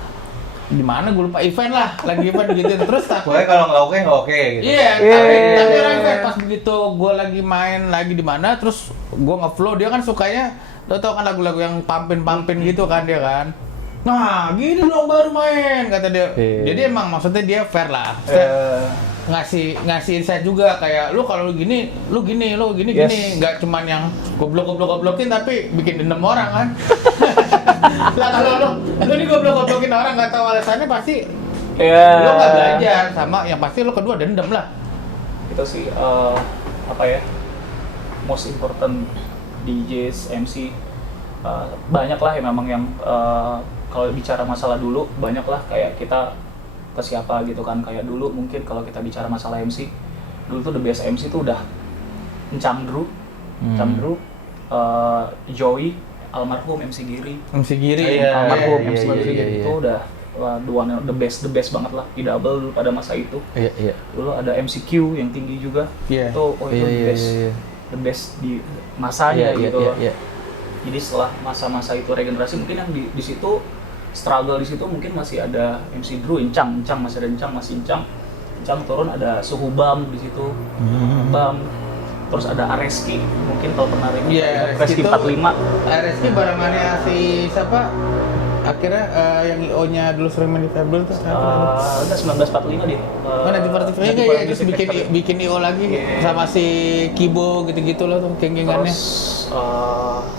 di mana gue lupa event lah, lagi event gitu terus tapi Pokoknya kalau nggak oke gitu. iya, Iya. tapi orang kayak pas begitu gue lagi main lagi di mana terus gue ngeflow, dia kan sukanya lo tau kan lagu-lagu yang pampin gitu kan dia kan. Nah, gini dong baru main kata dia. Iya. Jadi emang maksudnya dia fair lah. Maksudnya ngasih insight juga kayak lu kalau lu gini Yes. nggak cuman yang goblok-goblokin tapi bikin dendam orang kan. Lah kalau lu nih goblok-goblokin orang nggak tahu alasannya pasti Iya. lu nggak belajar sama yang pasti lu kedua dendam lah. Itu sih apa ya, most important DJs, MC banyak lah ya memang yang kalau bicara masalah dulu banyak lah kayak kita ke siapa gitu kan, kayak dulu mungkin kalau kita bicara masalah MC dulu tuh the best MC tuh udah Encang Drew, Joey, almarhum MC Giri, almarhum MC Giri itu udah the best banget lah di double dulu pada masa itu. Dulu ada MCQ yang tinggi juga, itu the best di masanya gitu loh. Jadi setelah masa-masa itu regenerasi, mungkin yang di situ struggle di situ mungkin masih ada MC Drew, Encang masih ada Encang turun, ada Suhu Bam di situ, Bam. Terus ada Areski, mungkin kalau pernah dengar, Areski 45. Areski barengannya si siapa? Akhirnya yang IO-nya dulu sering main di Fable tuh. Udah 1945 dia. Mana di Fortify ya, terus bikin IO lagi sama si Kibo gitu-gitu loh tuh geng-gengannya. Terus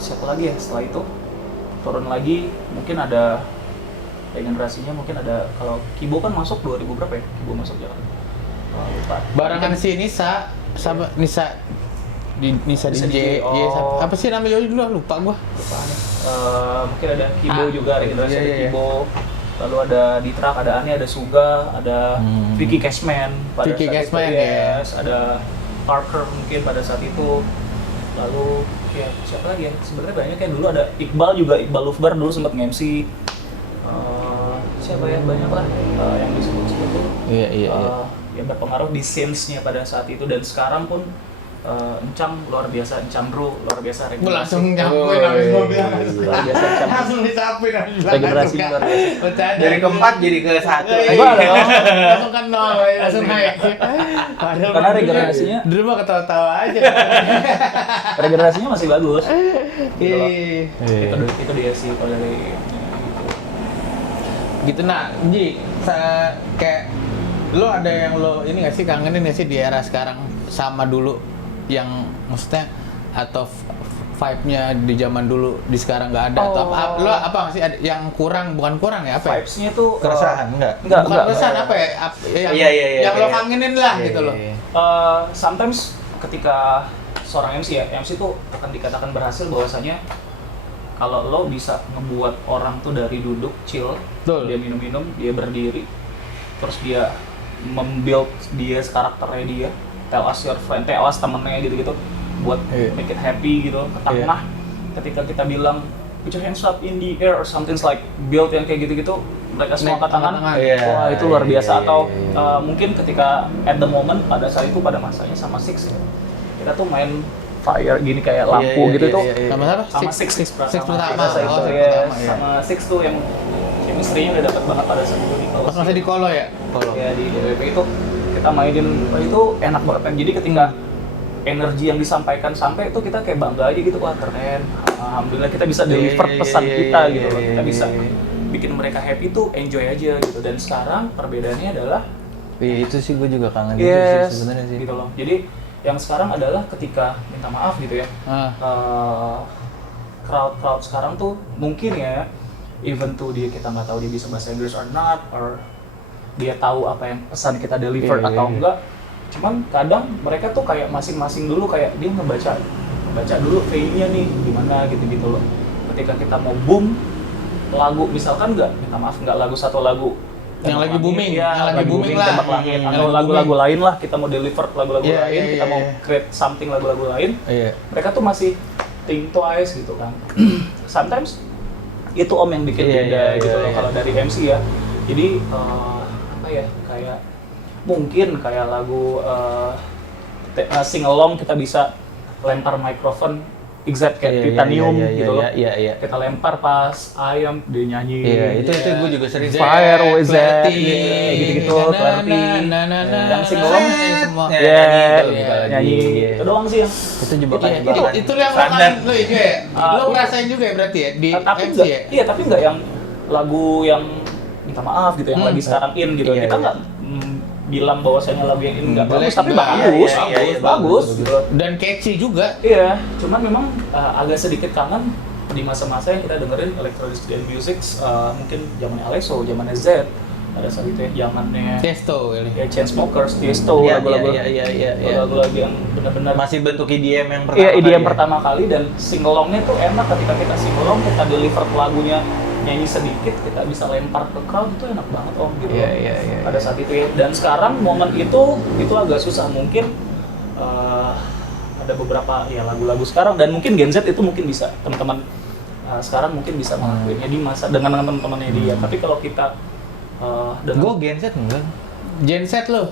siapa lagi ya setelah itu? Turun lagi, mungkin ada regenerasinya, mungkin ada, kalau Kibo kan masuk 2000 berapa ya? Kibo masuk Jakarta. Lupa. Barengan si Nisa sama Nisa DJ, apa sih namanya dulu lupa gua. Mungkin ada Kibo juga, regenerasi ada Kibo. Lalu ada Ditrak, ada Ani, ada Suga, ada Vicky Cashman pada Vicky saat Cashman, itu, ada Parker mungkin pada saat itu. Lalu ya siapa lagi ya? Sebenarnya banyak yang dulu ada Iqbal juga, Iqbal Lufbar dulu sempat nge-MC. Siapa ya, banyak lah yang disebut-sebut tuh. Yang berpengaruh di scenes-nya pada saat itu, dan sekarang pun Encang luar biasa, Encang Bro luar biasa, Gue langsung nyampuin habis mau bilang luar biasa Encang. langsung disapuin habis bilang Regenerasi luar biasa. Dari keempat jadi ke 1. Langsung kan 0, langsung naik. Karena regenerasinya dulu mah ketawa-tawa aja. regenerasinya masih bagus. Itu dia sih kalau dari gitu. Nah, Ji, kayak lo ada yang lo ini nggak sih, kangenin nggak sih di era sekarang sama dulu, yang maksudnya atau vibe-nya di zaman dulu di sekarang nggak ada, atau lo apa nggak sih yang kurang, bukan kurang ya, apa ya? Vibes-nya tuh Keresahan enggak Keresahan apa ya? Yang lo kangenin lah gitu loh. Sometimes ketika seorang MC ya, MC tuh akan dikatakan berhasil bahwasanya kalau lo bisa ngebuat orang tuh dari duduk chill, dia minum-minum, dia berdiri, terus dia membuild dia karakternya dia, tell us your friend, tell us temennya gitu-gitu, buat make it happy gitu, ke tengah. Ketika kita bilang put your hands up in the air or something like build yang kayak gitu-gitu, mereka semua angkat tangan, wah itu luar biasa. Atau mungkin ketika at the moment pada saat itu, pada masanya sama Six ya, kita tuh main fire gini kayak lampu gitu tuh, sama Six pertama sama Six tuh yang chemistry-nya udah dapat banget pada saat itu di pas masih di Kolo ya? Ya di DWP itu kita mainin, itu enak banget. Jadi ketika energi yang disampaikan sampai itu kita kayak bangga aja gitu, wah keren, alhamdulillah kita bisa deliver pesan kita gitu loh, kita bisa bikin mereka happy tuh, enjoy aja gitu. Dan sekarang perbedaannya adalah itu sih gue juga kangen gitu sih sebenarnya sih gitu loh. Jadi yang sekarang adalah ketika minta maaf gitu ya, crowd sekarang tuh mungkin ya, even tuh kita nggak tahu dia bisa bahasa Inggris or not, or dia tahu apa yang pesan kita deliver atau enggak, cuman kadang mereka tuh kayak masing-masing dulu, kayak dia ngebaca dulu kayaknya nih gimana gitu loh. Ketika kita mau boom lagu, misalkan nggak lagu satu lagu yang lagi booming, yang lagi booming lah, atau lagu-lagu lain lah, kita mau deliver lagu-lagu lain, kita mau create something lagu-lagu lain, mereka tuh masih think twice gitu kan. Sometimes itu yang bikin beda gitu loh kalau dari MC ya. Jadi apa ya, kayak mungkin kayak lagu sing along kita bisa lempar mikrofon exact kayak titanium gitu loh. Kita lempar pas ayam dia nyanyi. Itu gue juga sering fire with that gitu-gitu, clarity. Yang sing along semua nyanyi. Itu doang sih yang itu jebakan itu yang lo itu ya. Lo ngerasain juga ya berarti ya di MC ya? Iya, tapi enggak yang lagu yang minta maaf gitu, yang lagi sekarang in gitu. Kita enggak bilang bahwasanya lagu yang ini nggak bagus, tapi bagus gitu. Dan catchy juga. Iya, cuman memang agak sedikit kangen di masa-masa yang kita dengerin electronic dance music, mungkin zamannya Alexo, zamannya Z, pada saat itu ya, zamannya Tiesto kali. Ya, Chainsmokers, Tiesto, lagu-lagu yang benar-benar masih bentuk EDM yang pertama. Iya, EDM pertama kali, dan singalongnya tuh enak. Ketika kita singalong, kita deliver lagunya, nyanyi sedikit, kita bisa lempar ke crowd, itu enak banget gitu. Pada saat itu ya. Dan sekarang momen itu agak susah, mungkin ada beberapa ya lagu-lagu sekarang, dan mungkin Gen Z itu mungkin bisa teman-teman sekarang mungkin bisa melakukannya di masa dengan teman-temannya dia. Tapi kalau kita dengan Gue Gen Z enggak. Gen Z lo.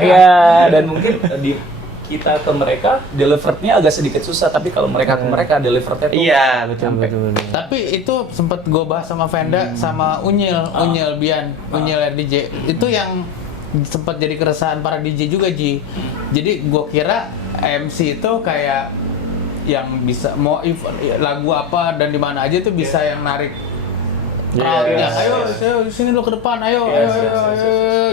ya, dan mungkin di kita ke mereka deliverednya agak sedikit susah, tapi kalau mereka ke mereka deliverednya tuh Iya, betul, nyampe. betul. Tapi itu sempet gue bahas sama Venda sama Unyil Bian, Unyil RDJ. Itu yang sempat jadi keresahan para DJ juga, Ji. Jadi gue kira MC itu kayak yang bisa mau lagu apa dan di mana aja tuh bisa yang narik crowd-nya. Ayo sini lo ke depan, ayo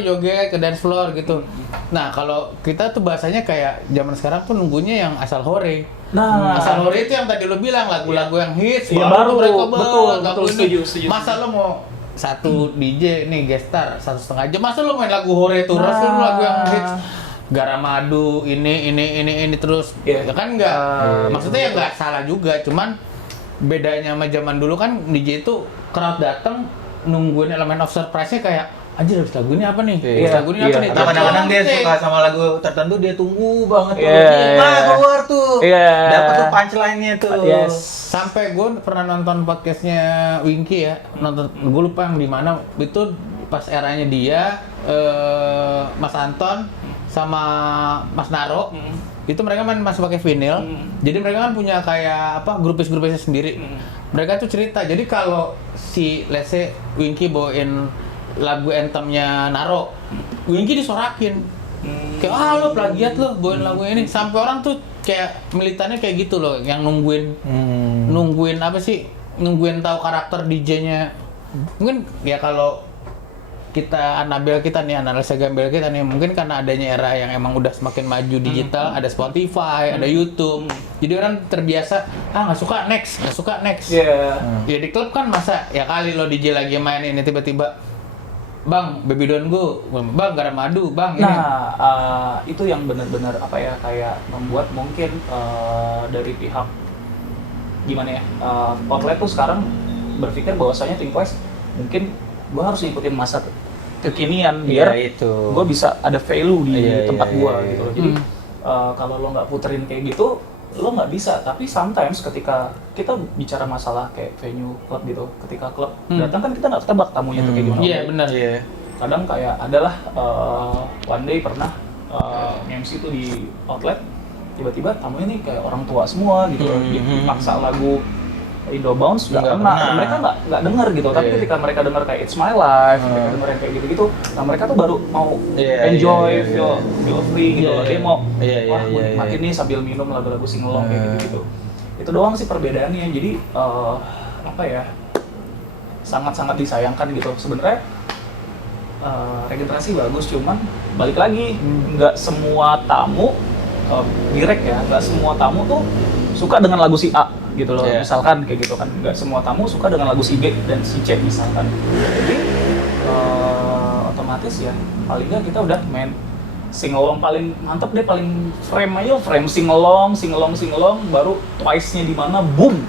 joget ke dance floor gitu. Nah, kalau kita tuh bahasanya kayak zaman sekarang tuh nunggunya yang asal hore. Nah, Asal hore itu yang tadi lo bilang lagu-lagu yang hits, Iya, baru baru. mereka Betul, lagu betul, ini. setuju. Masa lo mau satu DJ nih guest star 1,5 jam, masa lo main lagu hore terus lo lagu yang hits Garamadu ini terus Iya. ya kan nggak maksudnya ya nggak salah juga, cuman bedanya sama zaman dulu kan DJ itu crowd datang nungguin elemen of surprise-nya kayak anjir habis lagu ini apa nih? Habis Iya, lagu ini apa iya. nih? Atau kadang-kadang dia Tapi- suka sama lagu tertentu, dia tunggu banget tuh. Iya. Keluar tuh. Iya. Dapat tuh punchline-nya tuh. Yes. Sampai gue pernah nonton podcastnya Winky ya, nonton gue lupa yang di mana itu pas eranya dia, Mas Anton sama Mas Naro. Itu mereka masih pakai vinyl. Jadi mereka kan punya kayak apa grupis-grupisnya sendiri. Mereka tuh cerita. Jadi kalau si let's say Winky bawain lagu anthemnya Naro, Winky disorakin. Kayak lo plagiat lo bawain lagu ini. Sampai orang tuh kayak militannya kayak gitu loh, yang nungguin apa sih? Nungguin tahu karakter DJ-nya. Mungkin ya kalau kita analisa gambel kita nih, mungkin karena adanya era yang emang udah semakin maju digital, ada Spotify, ada YouTube, jadi orang terbiasa nggak suka next. Iya. Ya di klub kan masa ya kali lo DJ lagi main ini tiba-tiba bang Baby Don't Go, bang Garamadu, bang ini. Nah, itu yang benar-benar apa ya, kayak membuat mungkin dari pihak gimana ya, outlet tuh sekarang berpikir bahwasanya Think Twice mungkin gue harus ngikutin masa kekinian biar itu. gue bisa ada value di tempat gue gitu loh. Jadi kalau lo nggak puterin kayak gitu, lo nggak bisa. Tapi sometimes ketika kita bicara masalah kayak venue klub gitu, ketika klub datang kan kita nggak ketebak tamunya tuh kayak gimana. Iya benar. Iya. Kadang kayak adalah one day pernah MC tuh di outlet, tiba-tiba tamunya nih kayak orang tua semua gitu loh, dipaksa lagu Indo Bounce nggak kena, mereka nggak denger gitu. Tapi ketika mereka denger kayak It's My Life, mereka denger yang kayak gitu-gitu, nah mereka tuh baru mau enjoy, feel free gitu loh. Dia mau wah gue nikmatin nih sambil minum lagu-lagu singelong kayak gitu. Itu doang sih perbedaannya. Jadi apa ya, sangat-sangat disayangkan gitu. Sebenarnya regenerasi bagus, cuman balik lagi nggak semua tamu direct ya, nggak semua tamu tuh suka dengan lagu si A gitu loh, misalkan kayak gitu kan. Nggak semua tamu suka dengan lagu si B dan si C misalkan. Jadi otomatis ya paling nggak kita udah main singalong paling mantep deh, paling frame singalong baru Twice-nya di mana boom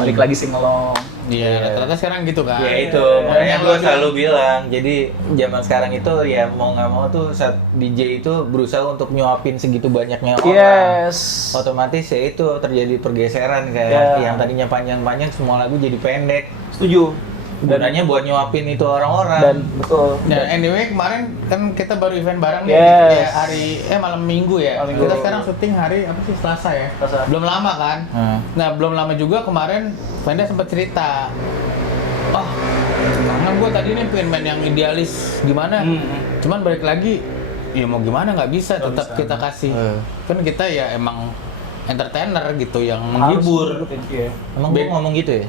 balik lagi singalong. Iya, rata-rata sekarang gitu kan. Ya itu, makanya gue selalu bilang, jadi zaman sekarang itu ya mau nggak mau tuh saat DJ itu berusaha untuk nyuapin segitu banyaknya orang. Yes. Otomatis ya itu terjadi pergeseran kayak yang tadinya panjang-panjang semua lagu jadi pendek. Setuju. Gunanya buat nyuapin itu orang-orang. Dan betul. Nah, anyway kemarin kan kita baru event bareng nih Yes. ya, hari malam Minggu ya. Malam Minggu. Kita sekarang syuting hari apa sih, Selasa ya? Selasa. Belum lama kan? Nah, belum lama juga kemarin Venda sempat cerita. Kangen gue tadi nih pengen main yang idealis gimana? Cuman balik lagi, ya mau gimana nggak bisa, tetap kita kasih. Kan kita ya emang entertainer gitu yang menghibur. Iya. Emang gue ngomong gitu ya?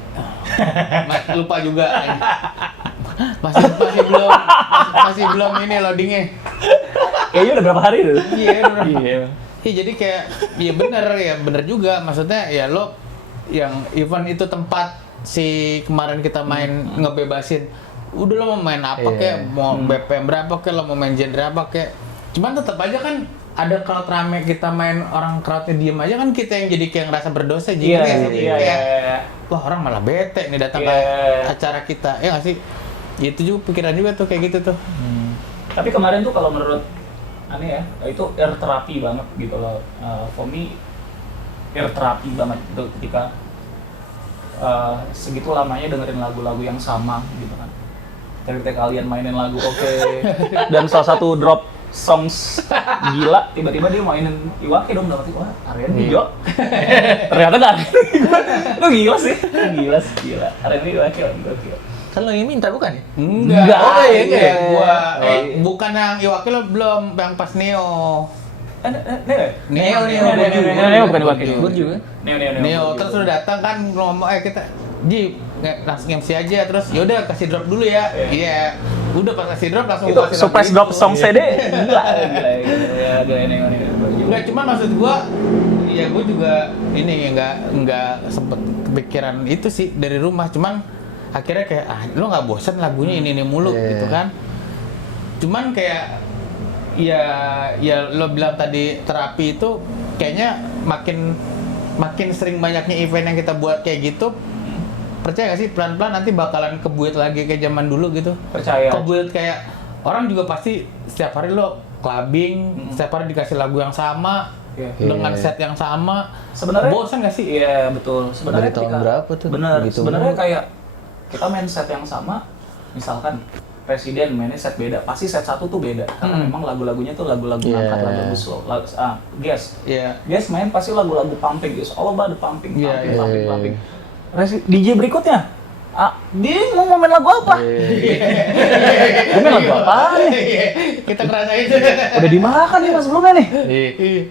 Lupa juga. masih belum ini loadingnya. Kayaknya udah berapa hari tuh? Iya, bener. Iya, jadi kayak ya bener juga. Maksudnya ya lo yang event itu tempat si kemarin kita main ngebebasin. Udah lo mau main apa kek, mau BPM berapa kek, lo mau main genre apa kek. Cuman tetap aja kan ada crowd rame, kita main orang crowdnya diem aja kan, kita yang jadi kayak ngerasa berdosa jadi wah orang malah bete nih datang ke acara kita, ya nggak sih? Itu juga pikiran juga tuh kayak gitu tuh. Tapi kemarin tuh kalau menurut aneh ya, itu air therapy banget gitu loh. For me air therapy banget itu ketika segitu lamanya dengerin lagu-lagu yang sama gitu kan. Ketika kalian mainin lagu oke, dan salah satu drop songs gila, tiba-tiba dia mainin Iwake dong, dapat wah R&B Jo. Ternyata nggak R&B. Lu gila sih, gila. R&B Iwake gokil. Kan lo yang minta bukan ya? Enggak. Oh iya, Iya, iya. gua Oh, bukan yang Iwake lo belum, yang pas Neo. Neo bukan Iwake. Burju kan? Neo terus udah datang kan ngomong kita Ji langsung MC aja terus yaudah kasih drop dulu ya. Iya. Udah pas kasih drop langsung Itu gua kasih surprise lagu drop itu. song Iya. CD gila Neo. Enggak, cuma maksud gua ya gua juga ini enggak sempet kepikiran itu sih dari rumah, cuman akhirnya kayak lo nggak bosan lagunya ini mulu gitu kan. Cuman kayak ya lo bilang tadi terapi itu kayaknya makin sering banyaknya event yang kita buat kayak gitu, percaya gak sih pelan-pelan nanti bakalan kebuit lagi kayak zaman dulu gitu. Percaya. Kebuit kayak orang juga pasti setiap hari lo clubbing, setiap hari dikasih lagu yang sama dengan set yang sama. Sebenarnya bosan gak sih? Iya betul. Sebenarnya Dari tahun berapa tuh? Bener. Gitu. Sebenarnya kayak kita main set yang sama, misalkan Presiden mainnya set beda, pasti set satu tuh beda karena memang lagu-lagunya tuh lagu-lagu angkat, lagu slow. Guess main pasti lagu-lagu pumping, guys. All about the pumping. DJ berikutnya, dia mau main lagu apa? Dia main lagu apa nih? Kita ngerasain. Udah dimakan nih mas sebelumnya nih.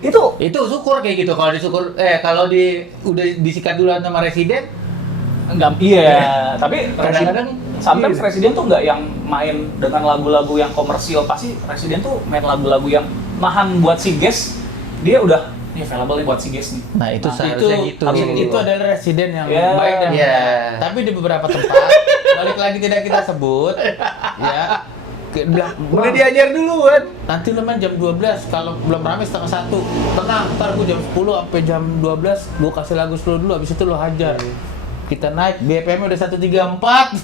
Itu syukur kayak gitu. Kalau udah disikat duluan sama Residen, Enggak, iya. Tapi kadang-kadang sometimes Presiden tuh nggak yang main dengan lagu-lagu yang komersial, pasti Presiden tuh main lagu-lagu yang nahan buat si guest, dia udah ini available nih buat si guest nih. Nah itu seharusnya gitu. Itu adalah residen yang Yeah. baik dan Yeah. benar. Tapi di beberapa tempat, balik lagi tidak kita sebut, ya. Udah diajar duluan. Nanti lu main jam 12, kalau belum rame setengah 1. Tenang, ntar gua jam 10 sampai jam 12, gua kasih lagu slow dulu, habis itu lu hajar. Kita naik, BPM udah 134.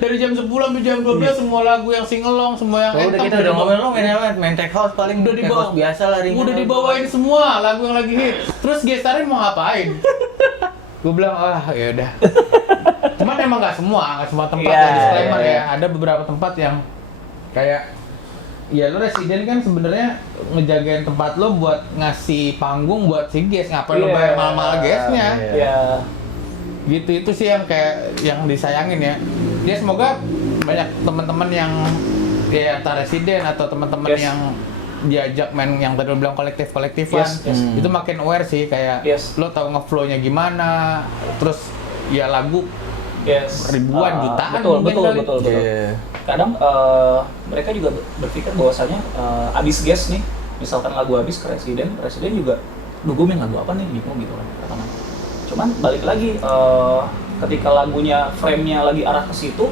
dari jam 10 sampai jam 12 semua lagu yang singelong, semua yang Udah kita udah ngomong lo main tech house paling udah tech dibawa house biasa lah ringan. udah dibawain semua lagu yang lagi hit. Terus gestarnya mau ngapain? Gue bilang ya udah. Cuman emang nggak semua tempat Iya, disclaimer iya. ya. Ada beberapa tempat yang kayak ya lo residen kan sebenarnya ngejagain tempat lo buat ngasih panggung buat si guest, ngapain lo bayar mahal-mahal guestnya? Iya. Gitu, itu sih yang kayak yang disayangin ya. Ya semoga banyak teman-teman yang ya entah residen atau teman-teman yang diajak main yang tadi lo bilang kolektifan itu makin aware sih kayak lo tahu ngeflow-nya gimana, terus ya lagu ribuan jutaan Betul. Kadang mereka juga berpikir bahwasanya abis guest nih, misalkan lagu habis ke Residen juga gue main lagu apa nih bingung gitu kan katakan. Cuman balik lagi ketika lagunya frame-nya lagi arah ke situ,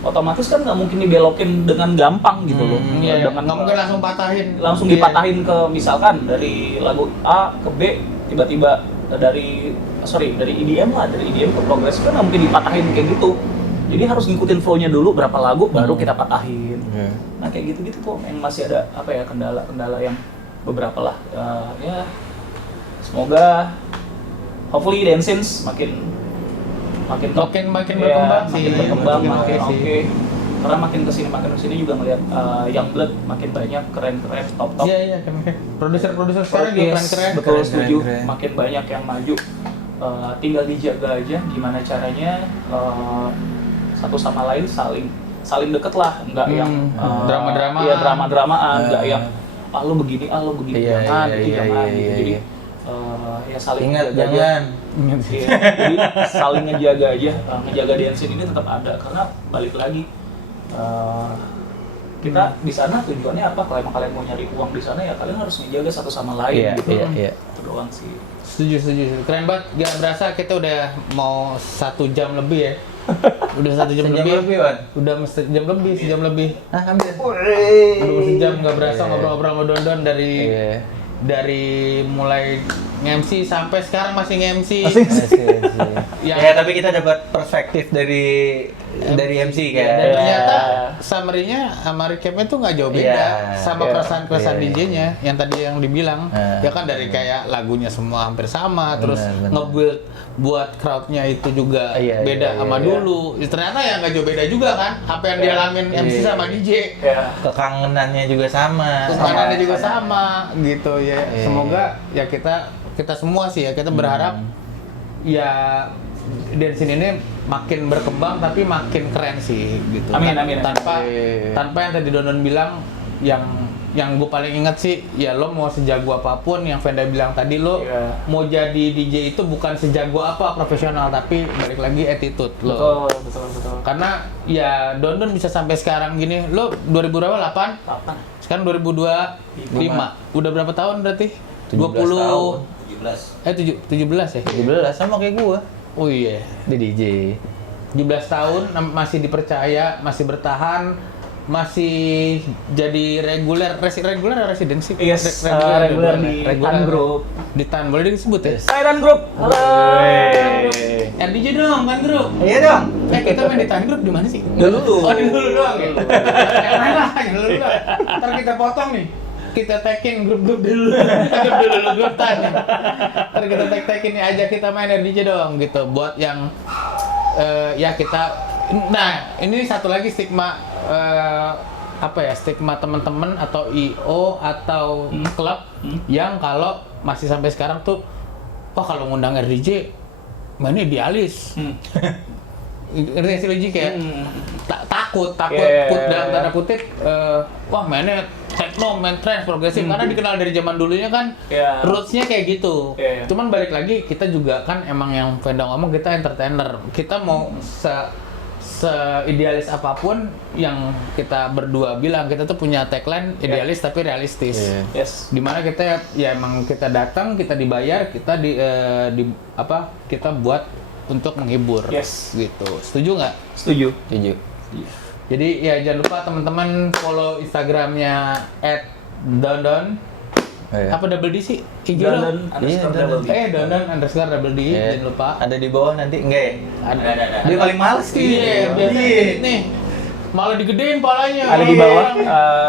otomatis kan nggak mungkin dibelokin dengan gampang gitu loh. Dengan nggak mungkin langsung dipatahin ke misalkan dari lagu A ke B tiba-tiba dari EDM ke progresif kan nggak mungkin dipatahin kayak gitu. Jadi harus ngikutin flow-nya dulu berapa lagu baru kita patahin. Nah kayak gitu-gitu tuh yang masih ada kendala-kendala yang beberapa lah. Ya semoga hopefully Dancins makin berkembang sih. Makin Oke sih. oke. Karena makin kesini juga ngeliat Youngblood makin banyak keren-keren top. Iya keren. Produser sekarang juga keren. Betul, setuju. keren. Makin banyak yang maju. Tinggal dijaga aja gimana caranya satu sama lain saling deket lah, enggak yang drama-dramaan. Iya, drama-dramaan, enggak yang lo begini jangan gitu. Jadi ya saling Ingat menjaga aja. jangan. Iya, jadi saling ngejaga aja, ngejaga Dancin ini tetap ada karena balik lagi kita di sana tujuannya apa? Kalau emang kalian mau nyari uang di sana ya kalian harus ngejaga satu sama lain gitu. Iya. Itu doang sih. Setuju. Keren banget. Gak berasa kita udah mau 1 jam lebih ya. Udah 1 jam lebih. Udah sejam lebih. Hampir. Udah sejam nggak berasa ngobrol-ngobrol sama Dondon dari mulai nge-MC sampai sekarang masih nge-MC. Ya tapi kita dapat perspektif dari MC kan. Dan ternyata summary-nya sama recap-nya tuh nggak jauh beda Iya, sama iya, keresahan-keresahan iya. DJ-nya yang tadi yang dibilang. Ya kan dari kayak lagunya semua hampir sama, terus Benar. nge-build buat crowd-nya itu juga Iya, beda iya, sama iya. dulu. Ya, ternyata ya nggak jauh beda juga kan apa yang dialamin MC Iya. sama DJ. Ya. Kekangenannya juga sama. Kesanannya juga sama gitu ya. Iya. Semoga ya kita semua sih ya kita berharap ya dance ini makin berkembang tapi makin keren sih gitu. Amin, amin, amin. Tanpa yang tadi Dondon bilang yang gue paling inget sih ya lo mau sejago apapun yang Venda bilang tadi lo Iya. mau jadi DJ itu bukan sejago apa profesional tapi balik lagi attitude lo. Betul. Karena ya Dondon bisa sampai sekarang gini lo 2000 berapa 8? Apa? Sekarang 2025. Udah berapa tahun berarti? 17 tahun. 17 ya? 17 sama kayak gua. Oh iya. Di DJ. 17 tahun masih dipercaya, masih bertahan, masih jadi reguler atau residensi? Yes, reguler di Tan Group. Di Tan, boleh disebut ya? Tan Group. Halo. RDJ dong, Tan Group. Iya dong. Kita main di Tan Group di mana sih? Dulu. Oh, di dulu doang ya. Yang lain lah, yang dulu doang. Ntar kita potong nih. Kita tag-in grup-grup dulu. Grup Tan. Ntar kita tag-tagin nih aja kita main RDJ dong gitu. Buat yang ya kita ini satu lagi stigma stigma teman-teman atau IO atau klub yang kalau masih sampai sekarang tuh wah kalau ngundang RDJ mainnya idealis. Ngerti sih logik kayak takut Yeah. dalam tanda kutip wah mainnya techno, main trance, progresif karena dikenal dari zaman dulunya kan Yeah. roots-nya kayak gitu. Yeah. Cuman balik lagi kita juga kan emang yang Venda ngomong kita entertainer. Kita mau se-idealis apapun yang kita berdua bilang kita tuh punya tagline idealis tapi realistis. Iya. Yes. Dimana kita ya emang kita datang, kita dibayar, kita kita buat untuk menghibur. Yes. Gitu. Setuju nggak? Setuju. Setuju. Jadi ya jangan lupa teman-teman follow Instagramnya @dondon. Iya. Apa double D sih? IG lo? Dondon_double D. Dondon_double D. Iya. Jangan lupa. Ada di bawah nanti enggak ya? Ada. Dia paling males sih. Iya, biasa edit nih. Malah digedein palanya. Ada di bawah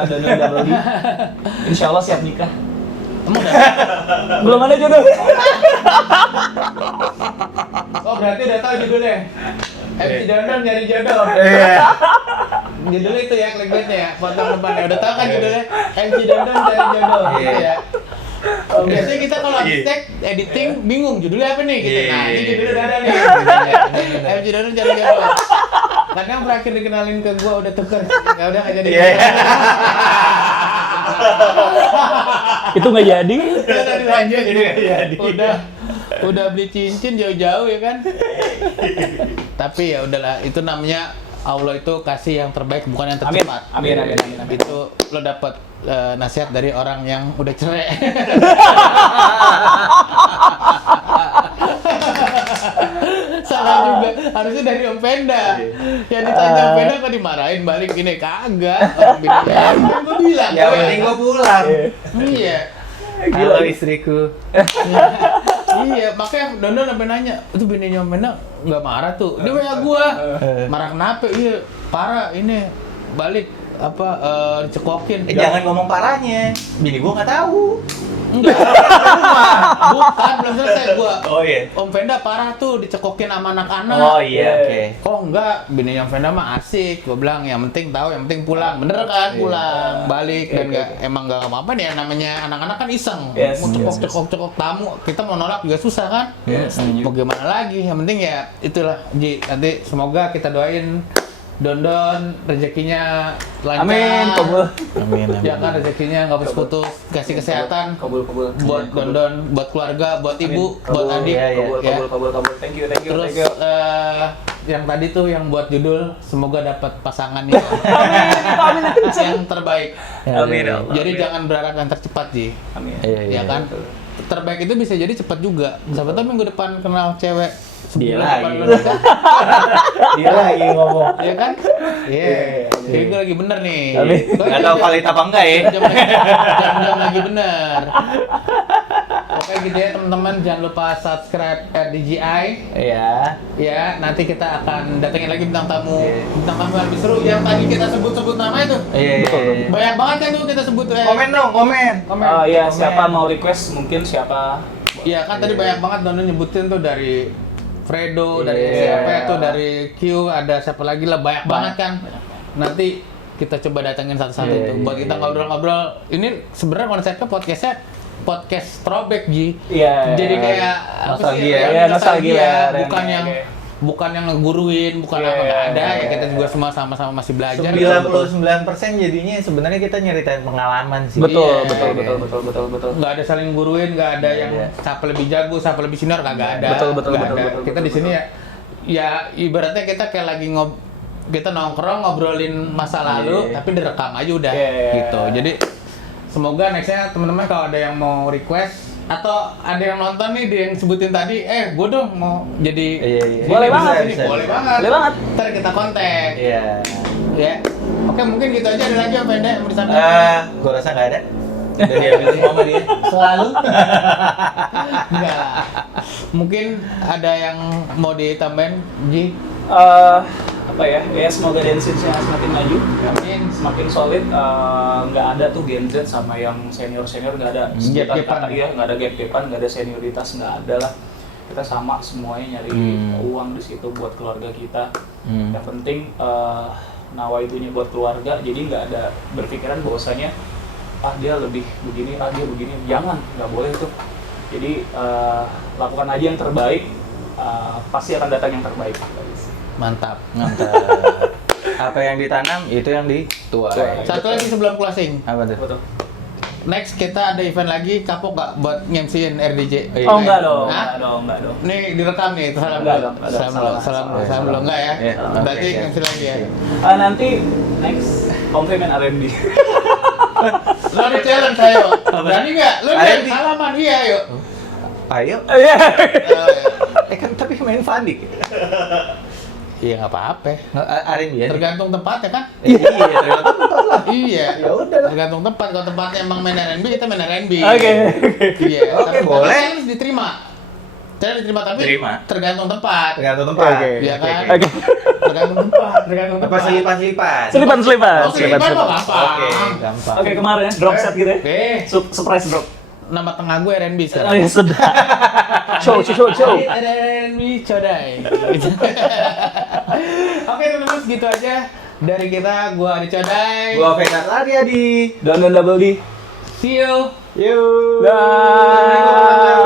Dondon_double D. Insya Allah siap nikah. Emang udah? Belum ada jodoh. Oh berarti udah tahu judulnya. MC Dondon nyari jodoh. Iya. Judulnya itu ya clickbaitnya ya, potong depannya. Udah tahu kan judulnya? MC Dondon cari jodoh gitu ya. Biasanya kita kalau habis tag editing bingung judulnya apa nih gitu. Nah, ini judulnya udah ada nih. MC Dondon cari jodoh. Karena yang terakhir dikenalin ke gua udah tuker. Enggak udah enggak jadi. Itu nggak jadi. Udah dilanjut jadi enggak jadi. Udah beli cincin jauh-jauh ya kan. Tapi ya udahlah, itu namanya Allah itu kasih yang terbaik bukan yang tercepat. Amin. Itu lo dapat nasihat dari orang yang udah cerai. Salah juga, harusnya dari Om Penda. Yang ditanya Om Penda kok dimarahin balik ini kagak. Orang bininya, kan gue bilang. Ya penting gua pulang. Iya. Halo istriku. Iya, makanya Dondon sampai nanya, itu bininya Om Penda nggak marah tuh. Dia WA gua. Marah kenapa? Iya, parah ini balik dicekokin. Jangan ngomong parahnya. Bini gua nggak tahu. Enggak. Bukan, belum selesai gua. Oh iya. Om Venda parah tuh dicekokin sama anak-anak. Oh iya, oke. Kok enggak? Bininya Om Venda mah asik. Gua bilang yang penting tahu, yang penting pulang. Bener kan? Pulang, balik dan emang enggak apa-apa nih namanya anak-anak kan iseng. Yes, Mau cekok tamu, kita mau nolak juga susah kan? Yes, Mau gimana lagi? Yang penting ya itulah Ji. Nanti semoga kita doain Dondon rezekinya lancar. Amin, kabul. Amin. Ya kan rezekinya nggak putus-putus, kasih kesehatan Kabul. buat Dondon, buat keluarga, buat ibu, buat adik. Iya, iya. Kabul. Thank you. Terus yang tadi tuh yang buat judul semoga dapat pasangannya yang terbaik. Amin. Jadi jangan berharap yang tercepat Ji. Amin. Ya kan? Terbaik itu bisa jadi cepat juga. Siapa tahu minggu depan kenal cewek. Dia sebulan depan lagi. lu nikah. Dia lagi ngomong. Iya kan? Iya. Jadi gue lagi bener nih. Amin. Nggak tahu valid apa enggak ya. Jam lagi bener. Oke gitu ya teman-teman, jangan lupa subscribe RDGI. Iya. Ya, nanti kita akan datengin lagi bintang tamu yang lebih seru yang tadi kita sebut nama itu. Iya. Banyak banget kan tuh kita sebut. Komen dong, komen. Iya, siapa mau request mungkin siapa? Iya kan tadi banyak banget Dono nyebutin tuh dari Fredo, dari Iya. siapa itu, dari Q, ada siapa lagi lah, banyak banget kan. Nanti kita coba datengin satu-satu Iya, tuh iya, buat kita iya. ngobrol-ngobrol. Ini sebenarnya konsepnya podcast throwback Ji. Iya. Jadi kayak apa sih? Nostalgia. Iya, nostalgia. Bukan yang Oke. bukan yang ngeguruin, bukan Iya, apa nggak ada ya, iya, kita iya. juga semua sama-sama masih belajar. 99% jadinya sebenarnya kita nyeritain pengalaman sih. Betul, Iya, betul. Nggak ada saling guruin, nggak ada yang ada. siapa lebih jago, siapa lebih senior, nggak ada. Betul, Nggak ada. betul, Kita di sini ya ibaratnya kita kayak lagi kita nongkrong ngobrolin masa lalu, Iya. tapi direkam aja udah Iya. gitu. Jadi semoga nextnya teman-teman kalau ada yang mau request atau ada yang nonton nih dia yang sebutin tadi, gue dong mau jadi Iya. Boleh banget, boleh banget. Boleh banget. Ntar kita kontak. Iya. Ya. Oke, mungkin gitu aja. Ada lagi yang pendek mau disampaikan? Gua rasa nggak ada. Udah diambil semua sama dia. Selalu? Enggak lah. Mungkin ada yang mau ditambahin, Ji? Apa ya? Ya semoga Densitsnya semakin maju. Amin. Semakin solid, nggak ada tuh Gen Z sama yang senior nggak ada sebutan Gap-gapan. kata, ya nggak ada gap-gapan, nggak ada senioritas, nggak ada lah. Kita sama semuanya nyari uang di situ buat keluarga kita. Yang penting nawaitunya buat keluarga, jadi nggak ada berpikiran bahwasanya dia lebih begini, dia begini. Jangan, nggak boleh tuh. Jadi lakukan aja yang terbaik, pasti akan datang yang terbaik. Mantap. Mantap. Apa yang ditanam itu yang dituai. Satu lagi sebelum closing. Apa tuh? Betul. Next kita ada event lagi, kapok nggak buat nge-MC-in RDJ? Iya. Oh enggak dong, Hah? enggak dong. Nih direkam nih, salam Enggak dulu. dong, enggak dong. Salam dulu enggak ya? Iya. Berarti Oke, MC lagi ya. Nanti next komplimen R&B. Lo ada challenge ayo. Berani nggak? Lo R&B. ada salaman iya ayo. Ayo. Iya. Kan tapi main Fandi. Iya nggak apa-apa. R&B ya. Tergantung tempatnya kan? Iya, tergantung tempat lah. Iya. Ya udah lah. Tergantung tempat. Kalau tempatnya emang main R&B, kita main R&B. Oke. Iya. Oke, Tapi boleh. challenge diterima. Challenge diterima tapi Terima. tergantung tempat. Tergantung tempat. Oke. Iya kan? Oke. Tergantung tempat. Tergantung Apa tempat. selipan-selipan? Selipan. Oh, selipan mah gampang. Oke, gampang. Oke, kemarin ya, drop set gitu ya. Surprise drop. Nama tengah gue R&B Oh sekarang. ya sudah. Show. Ada R&B Codai. Oke teman-teman segitu aja dari kita. Gua Adi Codai. Gua Vedat Lariadi. Dan double D. See you. Yuk. Dah.